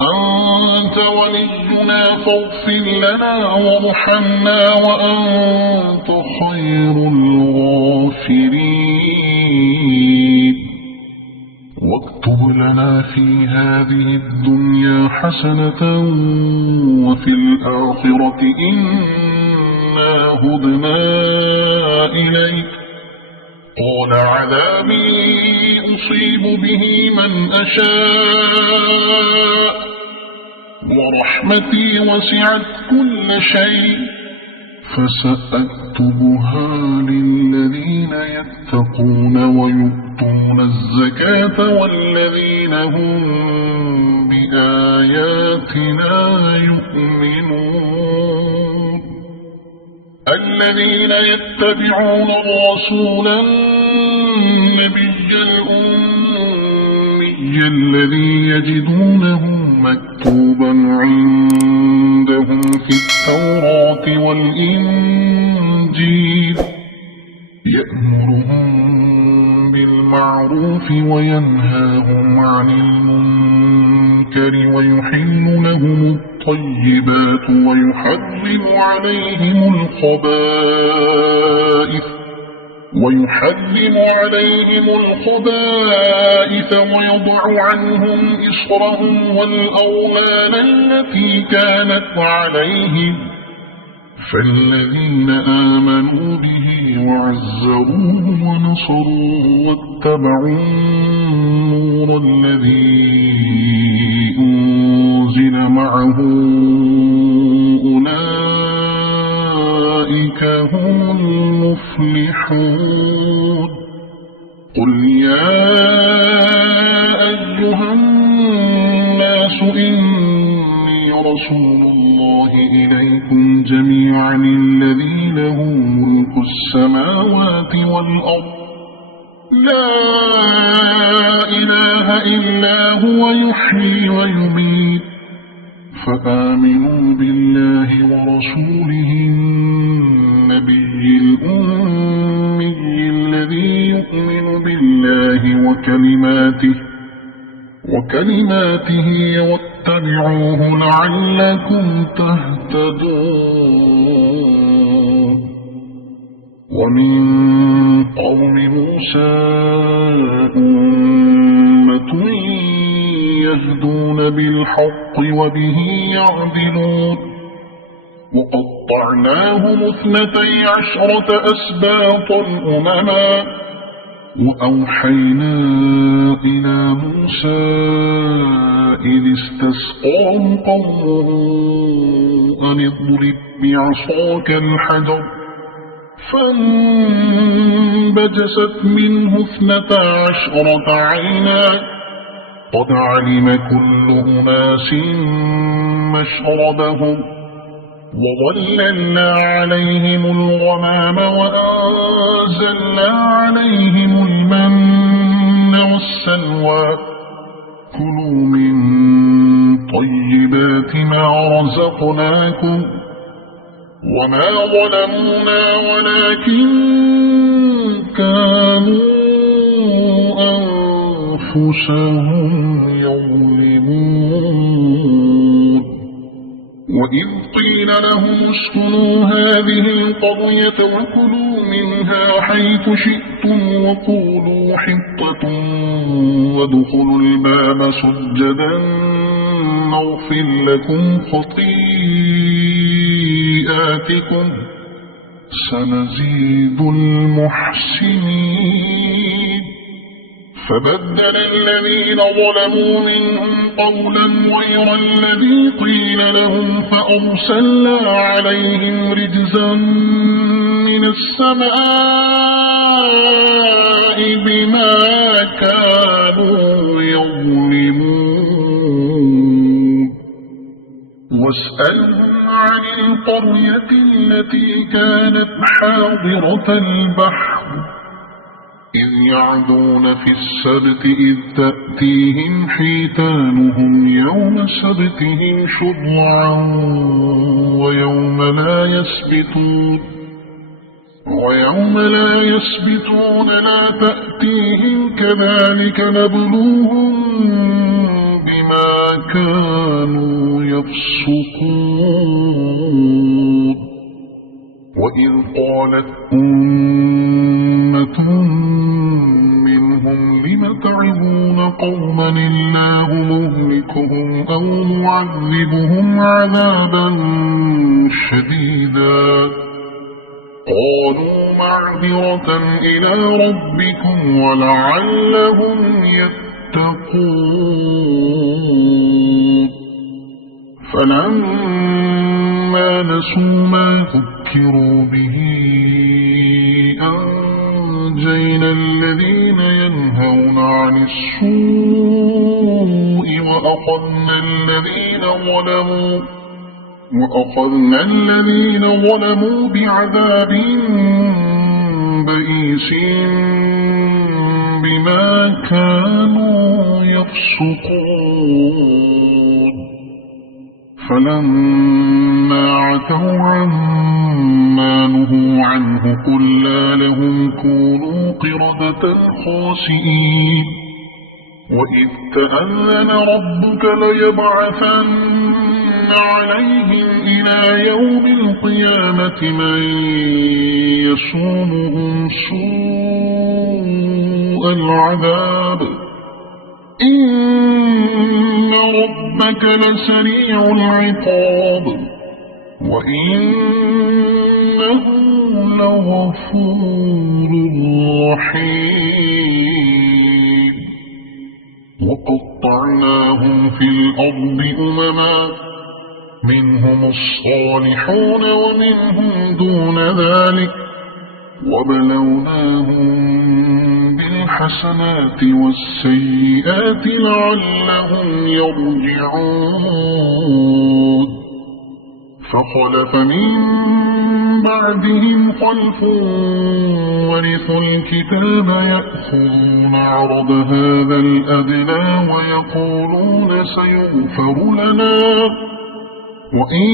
أنت ولينا فاغفر لنا وارحمنا وأنت خير الغافرين واكتب لنا في هذه الدنيا حسنة وفي الآخرة إنا هدنا إليك قال عذابي أصيب به من أشاء ورحمتي وسعت كل شيء فسأكتبها للذين يتقون ويؤتون الزكاة والذين هم بآياتنا يؤمنون الذين يتبعون الرسول النبي الأمي الذي يجدونه مكتوبا عندهم في التوراة والإنجيل يأمرهم بالمعروف وينهاهم عن المنكر ويحل لهم الطيبات ويحرم عليهم الخبائث ويضع عنهم إصرهم والأغلال التي كانت عليهم فالذين آمنوا به وعزروه ونصروه واتبعوا النور الذي أنزل معه أولئك هم المفلحون قل يا أيها الناس إني رسول الله إليكم جميعا الذي له ملك السماوات والأرض لا إله إلا هو يحيي ويميت فآمنوا بالله ورسوله النبي الأمي الذي يؤمن بالله وكلماته واتبعوه لعلكم تهتدون ومن قوم موسى أمة يهدون بالحق وبه يعدلون وقطعناهم 12 أسباطا أمما وأوحينا إلى موسى إذ استسقاه قومه أن اضرب بعصاك الحجر فانبجست منه 12 عينا قد علم كل أناس مشربهم وظللنا عليهم الغمام وأنزلنا عليهم المن والسلوى كلوا من طيبات ما رزقناكم وما ظلمونا ولكن كانوا أنفسهم يظلمون وإذ قيل لهم اسكنوا هذه القرية وكلوا منها حيث شئتم وقولوا حطة وادخلوا الباب سجدا نغفر لكم خطيئاتكم سنزيد المحسنين فبدل الذين ظلموا منهم قولا غير الذي قيل لهم فأرسلنا عليهم رجزا من السماء بما كانوا يظلمون واسألهم عن القرية التي كانت حاضرة البحر إذ يعدون في السبت إذ تأتيهم حيتانهم يوم سبتهم شرعا ويوم لا يسبتون لا تأتيهم كذلك نبلوهم بما كانوا يفسقون وإذ قالت أمة منهم لم تعظون قوما الله مهلكهم أو معذبهم عذابا شديدا قالوا معذرة إلى ربكم ولعلهم يتقون فلما نسوا ما ذكروا به أنجينا الذين ينهون عن السوء وأخذنا الذين ظلموا بعذاب بئيس بما كانوا يفسقون فلما عتوا عما نهوا عنه قلنا لهم كونوا قردة خاسئين وإذ تأذن ربك ليبعثن عليهم إلى يوم القيامة من يسومهم سوء العذاب إن ربك لسريع العقاب وإنه لغفور رحيم وقطعناهم في الأرض أمما منهم الصالحون ومنهم دون ذلك وبلوناهم بالحسنات والسيئات لعلهم يرجعون فخلف من بعدهم خلف ورثوا الكتاب يأخذون عرض هذا الأدنى ويقولون سيغفر لنا وإن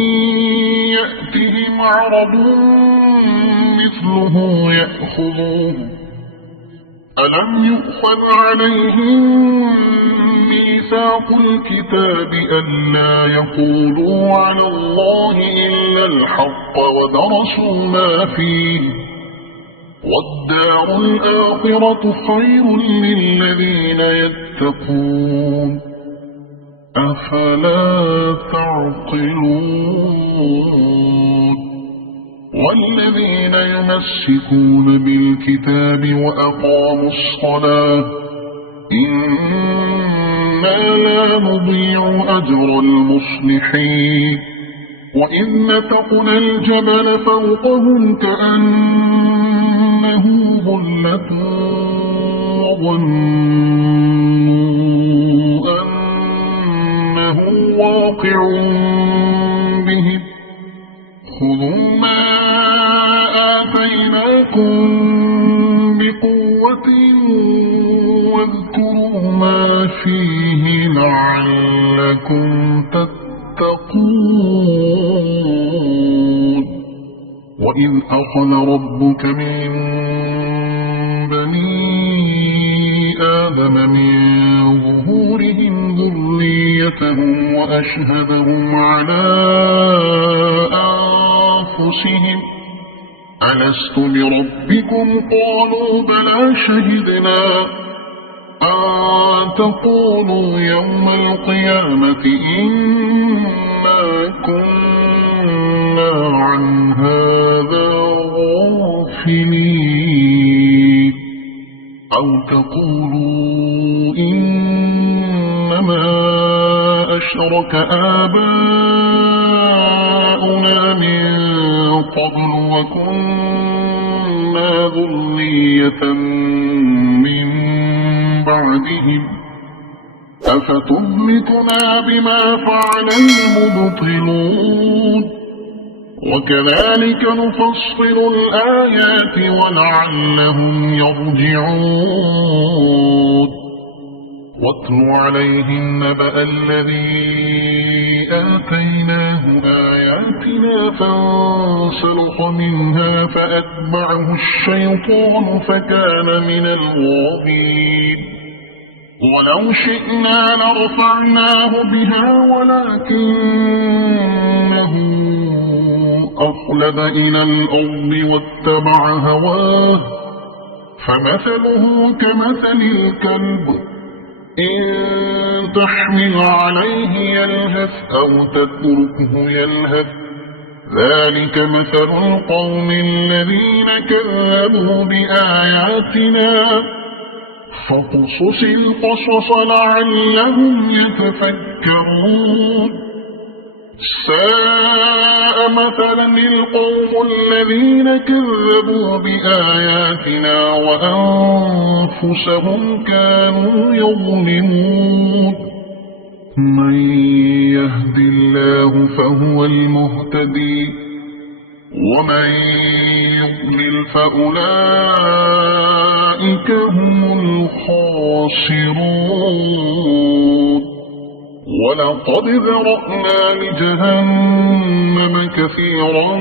يأتهم عرض مثله يأخذوه ألم يؤخذ عليهم ميثاق الكتاب ألا يقولوا على الله إلا الحق ودرسوا ما فيه والدار الآخرة خير للذين يتقون أفلا تعقلون والذين يمسكون بالكتاب وأقاموا الصلاة إنا لا نضيع أجر المصلحين وإذ نتقنا الجبل فوقهم كأنه ظلة وظنوا أنه واقع بهم خذوا ما آتيناكم بقوة واذكروا ما فيه لعلكم تتقون وإذ أخذ ربك من بني آدم من ظهورهم ذريتهم وأشهدهم على أنفسهم ألست بربكم قالوا بلى شهدنا أن تقولوا يوم القيامة إنا كنا عن هذا غافلين أو تقولوا إنما أشرك آباؤنا من قبل وكنا ذرية من بعدهم أفتهلكنا بما فعل المبطلون وكذلك نفصل الآيات ولعلهم يرجعون واتل عليهم نبأ الذي آتيناه آياتنا فانسلخ منها فأتبعه الشيطان فكان من الغاوين ولو شئنا لرفعناه بها ولكنه أخلد إلى الأرض واتبع هواه فمثله كمثل الكلب إن تحمل عليه يلهث أو تتركه يلهث ذلك مثل القوم الذين كذبوا بآياتنا فاقصص القصص لعلهم يتفكرون ساء مثلا القوم الذين كذبوا بآياتنا وأنفسهم كانوا يظلمون من يهد الله فهو المهتدي ومن يضلل فأولئك هم الخاسرون ولقد ذرأنا لجهنم كثيرا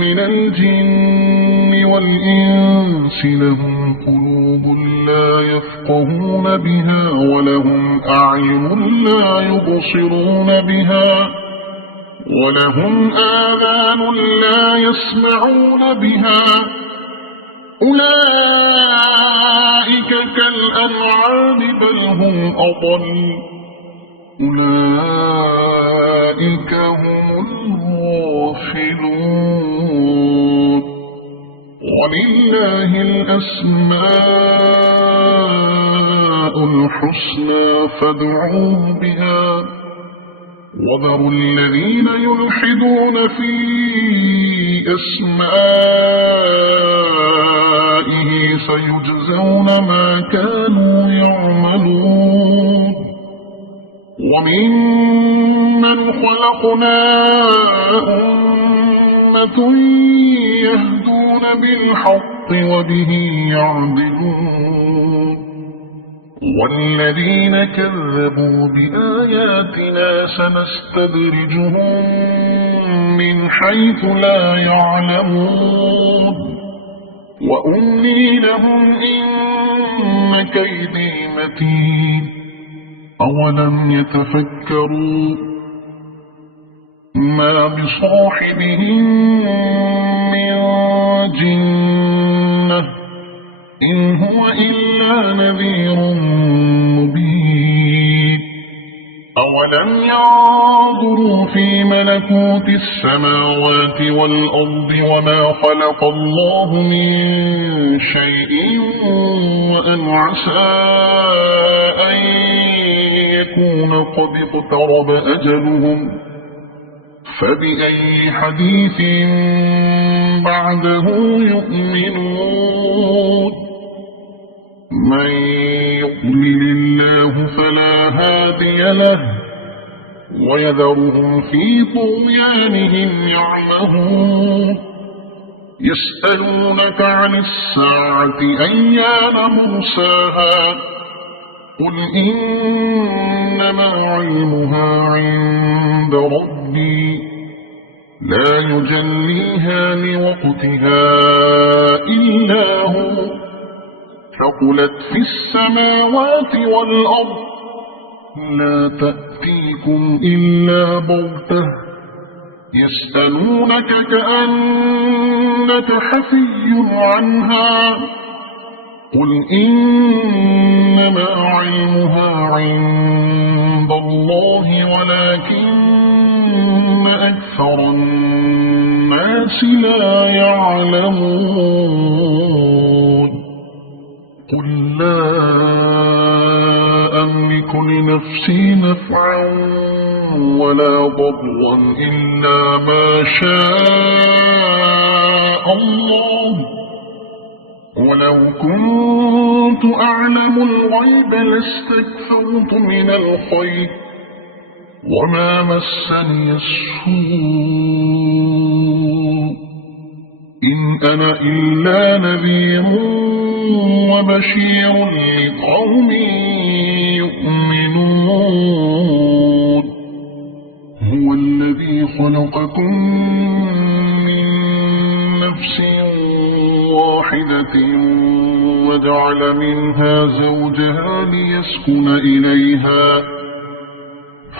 من الجن والإنس لهم قلوب لا يفقهون بها ولهم أعين لا يبصرون بها ولهم آذان لا يسمعون بها أولئك كالأنعام بل هم أضل أولئك هم الغافلون ولله الأسماء الحسنى فادعوه بها وذروا الذين يلحدون في أسمائه سيجزون ما كانوا يعملون وممن خلقنا أمة يهدون بالحق وبه يعدلون والذين كذبوا بآياتنا سنستدرجهم من حيث لا يعلمون وأملي لهم إن كيدي متين أولم يتفكروا ما بصاحبهم من جنة إن هو إلا نذير مبين أولم ينظروا في ملكوت السماوات والأرض وما خلق الله من شيء وأن عسى أن يكون قد اقترب أجلهم فبأي حديث بعده يؤمنون من يضلل الله فلا هادي له ويذرهم في طغيانهم يعمهون يسألونك عن الساعة أيان مرساها قل إنما علمها عند ربي لا يجليها لوقتها إلا هو ثقلت في السماوات والأرض لا تأتيكم إلا بغتة يسألونك كأنك حفي عنها قل إنما علمها عند الله ولكن أكثر الناس لا يعلمون قل لا أملك لنفسي نفعا ولا ضرا إلا ما شاء الله ولو كنت أعلم الغيب لاستكثرت من الخير وما مسني السوء إن أنا إلا نذير وبشير لقوم يؤمنون هو الذي خلقكم من نفس واحدة وجعل منها زوجها ليسكن إليها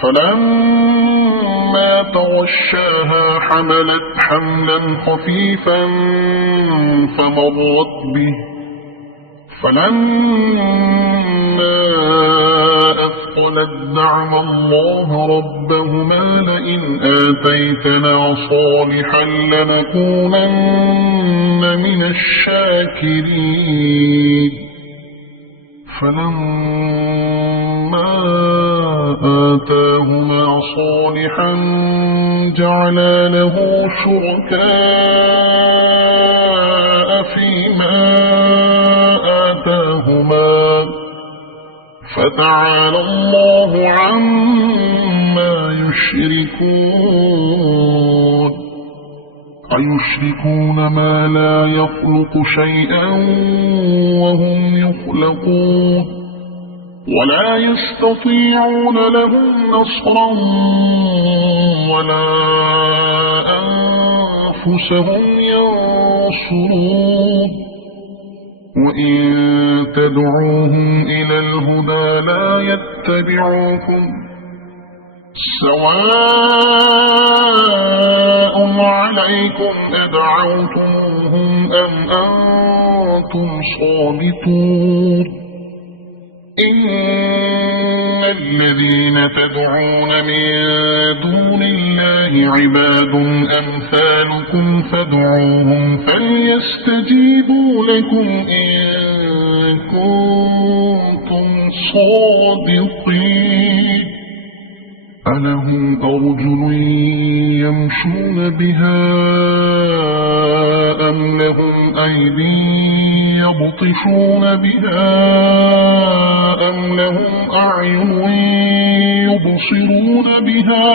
فلما تغشاها حملت حملا خفيفا فمرت به فلما أثقلت دعوا الله ربهما لئن آتيتنا صالحا لنكونن من الشاكرين فلما آتاهما صالحا جعلا له شركاء فيما آتاهما فتعالى الله عما يشركون أيشركون ما لا يخلق شيئا وهم يخلقون ولا يستطيعون لهم نصرا ولا أنفسهم ينصرون وإن تدعوهم إلى الهدى لا يتبعوكم سواء عليكم أدعوتموهم أم أنتم صامتون إن الذين تدعون من دون الله عباد أمثالكم فادعوهم فليستجيبوا لكم إن كنتم صادقين ألهم أرجل يمشون بها أم لهم أيدي يبطشون بها أم لهم أعين يبصرون بها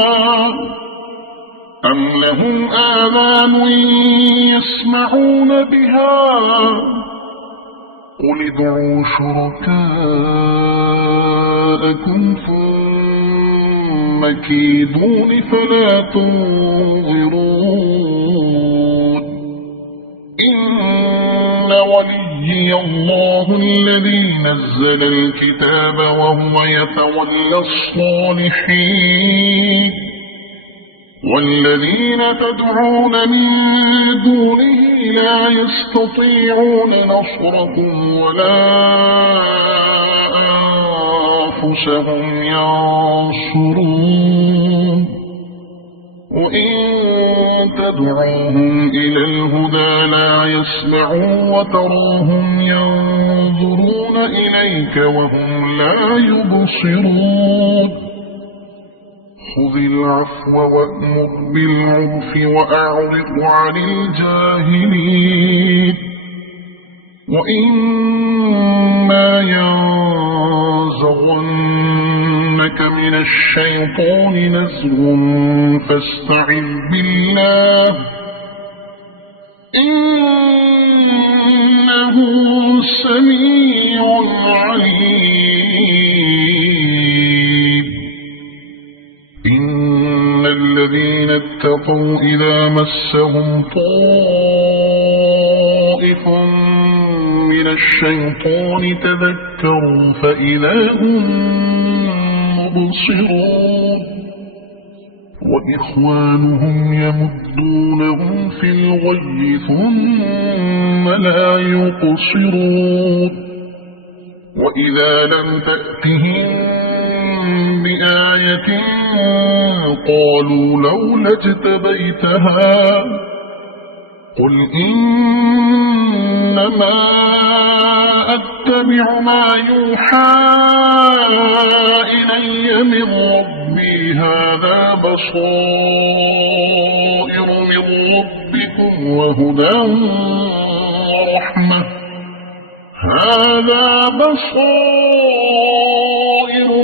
أم لهم آذان يسمعون بها قل ادعوا شركاءكم ثم كيدون فلا تنظرون إن وليي الله الذي نزل الكتاب وهو يتولى الصالحين والذين تدعون من دونه لا يستطيعون نصركم ولا أنفسهم ينصرون وإن تدعوهم إلى الهدى لا يسمعون وتراهم ينظرون إليك وهم لا يبصرون خذ العفو وأمر بالعرف وأعرض عن الجاهلين وإما ينزغنك من الشيطان نزغ فاستعذ بالله إنه سميع عليم إن الذين اتقوا إذا مسهم طائف من الشيطان تذكروا فإذا هم مبصرون وإخوانهم يمدونهم في الغي ثم لا يقصرون وإذا لم تأتهم بآية قالوا لولا اجتبيتها قل إنما أتبع ما يوحى إلي من ربي هذا بصائر من ربكم وهدى ورحمة هذا بصائر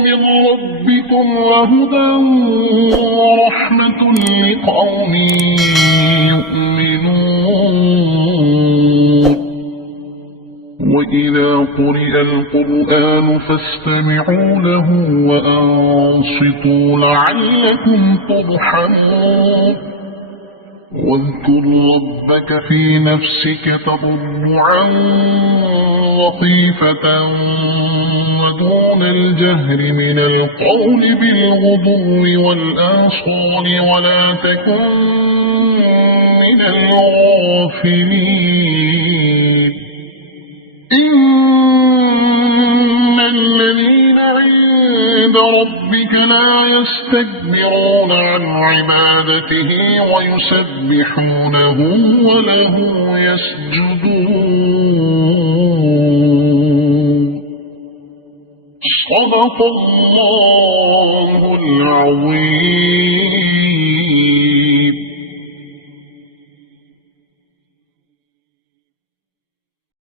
من ربكم وهدى ورحمة لقوم يؤمنون وإذا قرئ القرآن فاستمعوا له وأنصتوا لعلكم ترحمون واذكر ربك في نفسك تضرعا وخيفة ودون الجهر من القول بالغدو والآصال ولا تكن من الغافلين إن الذين عند ربك لا يستكبرون عن عبادته ويسبحونه وله يسجدون صدق الله العظيم.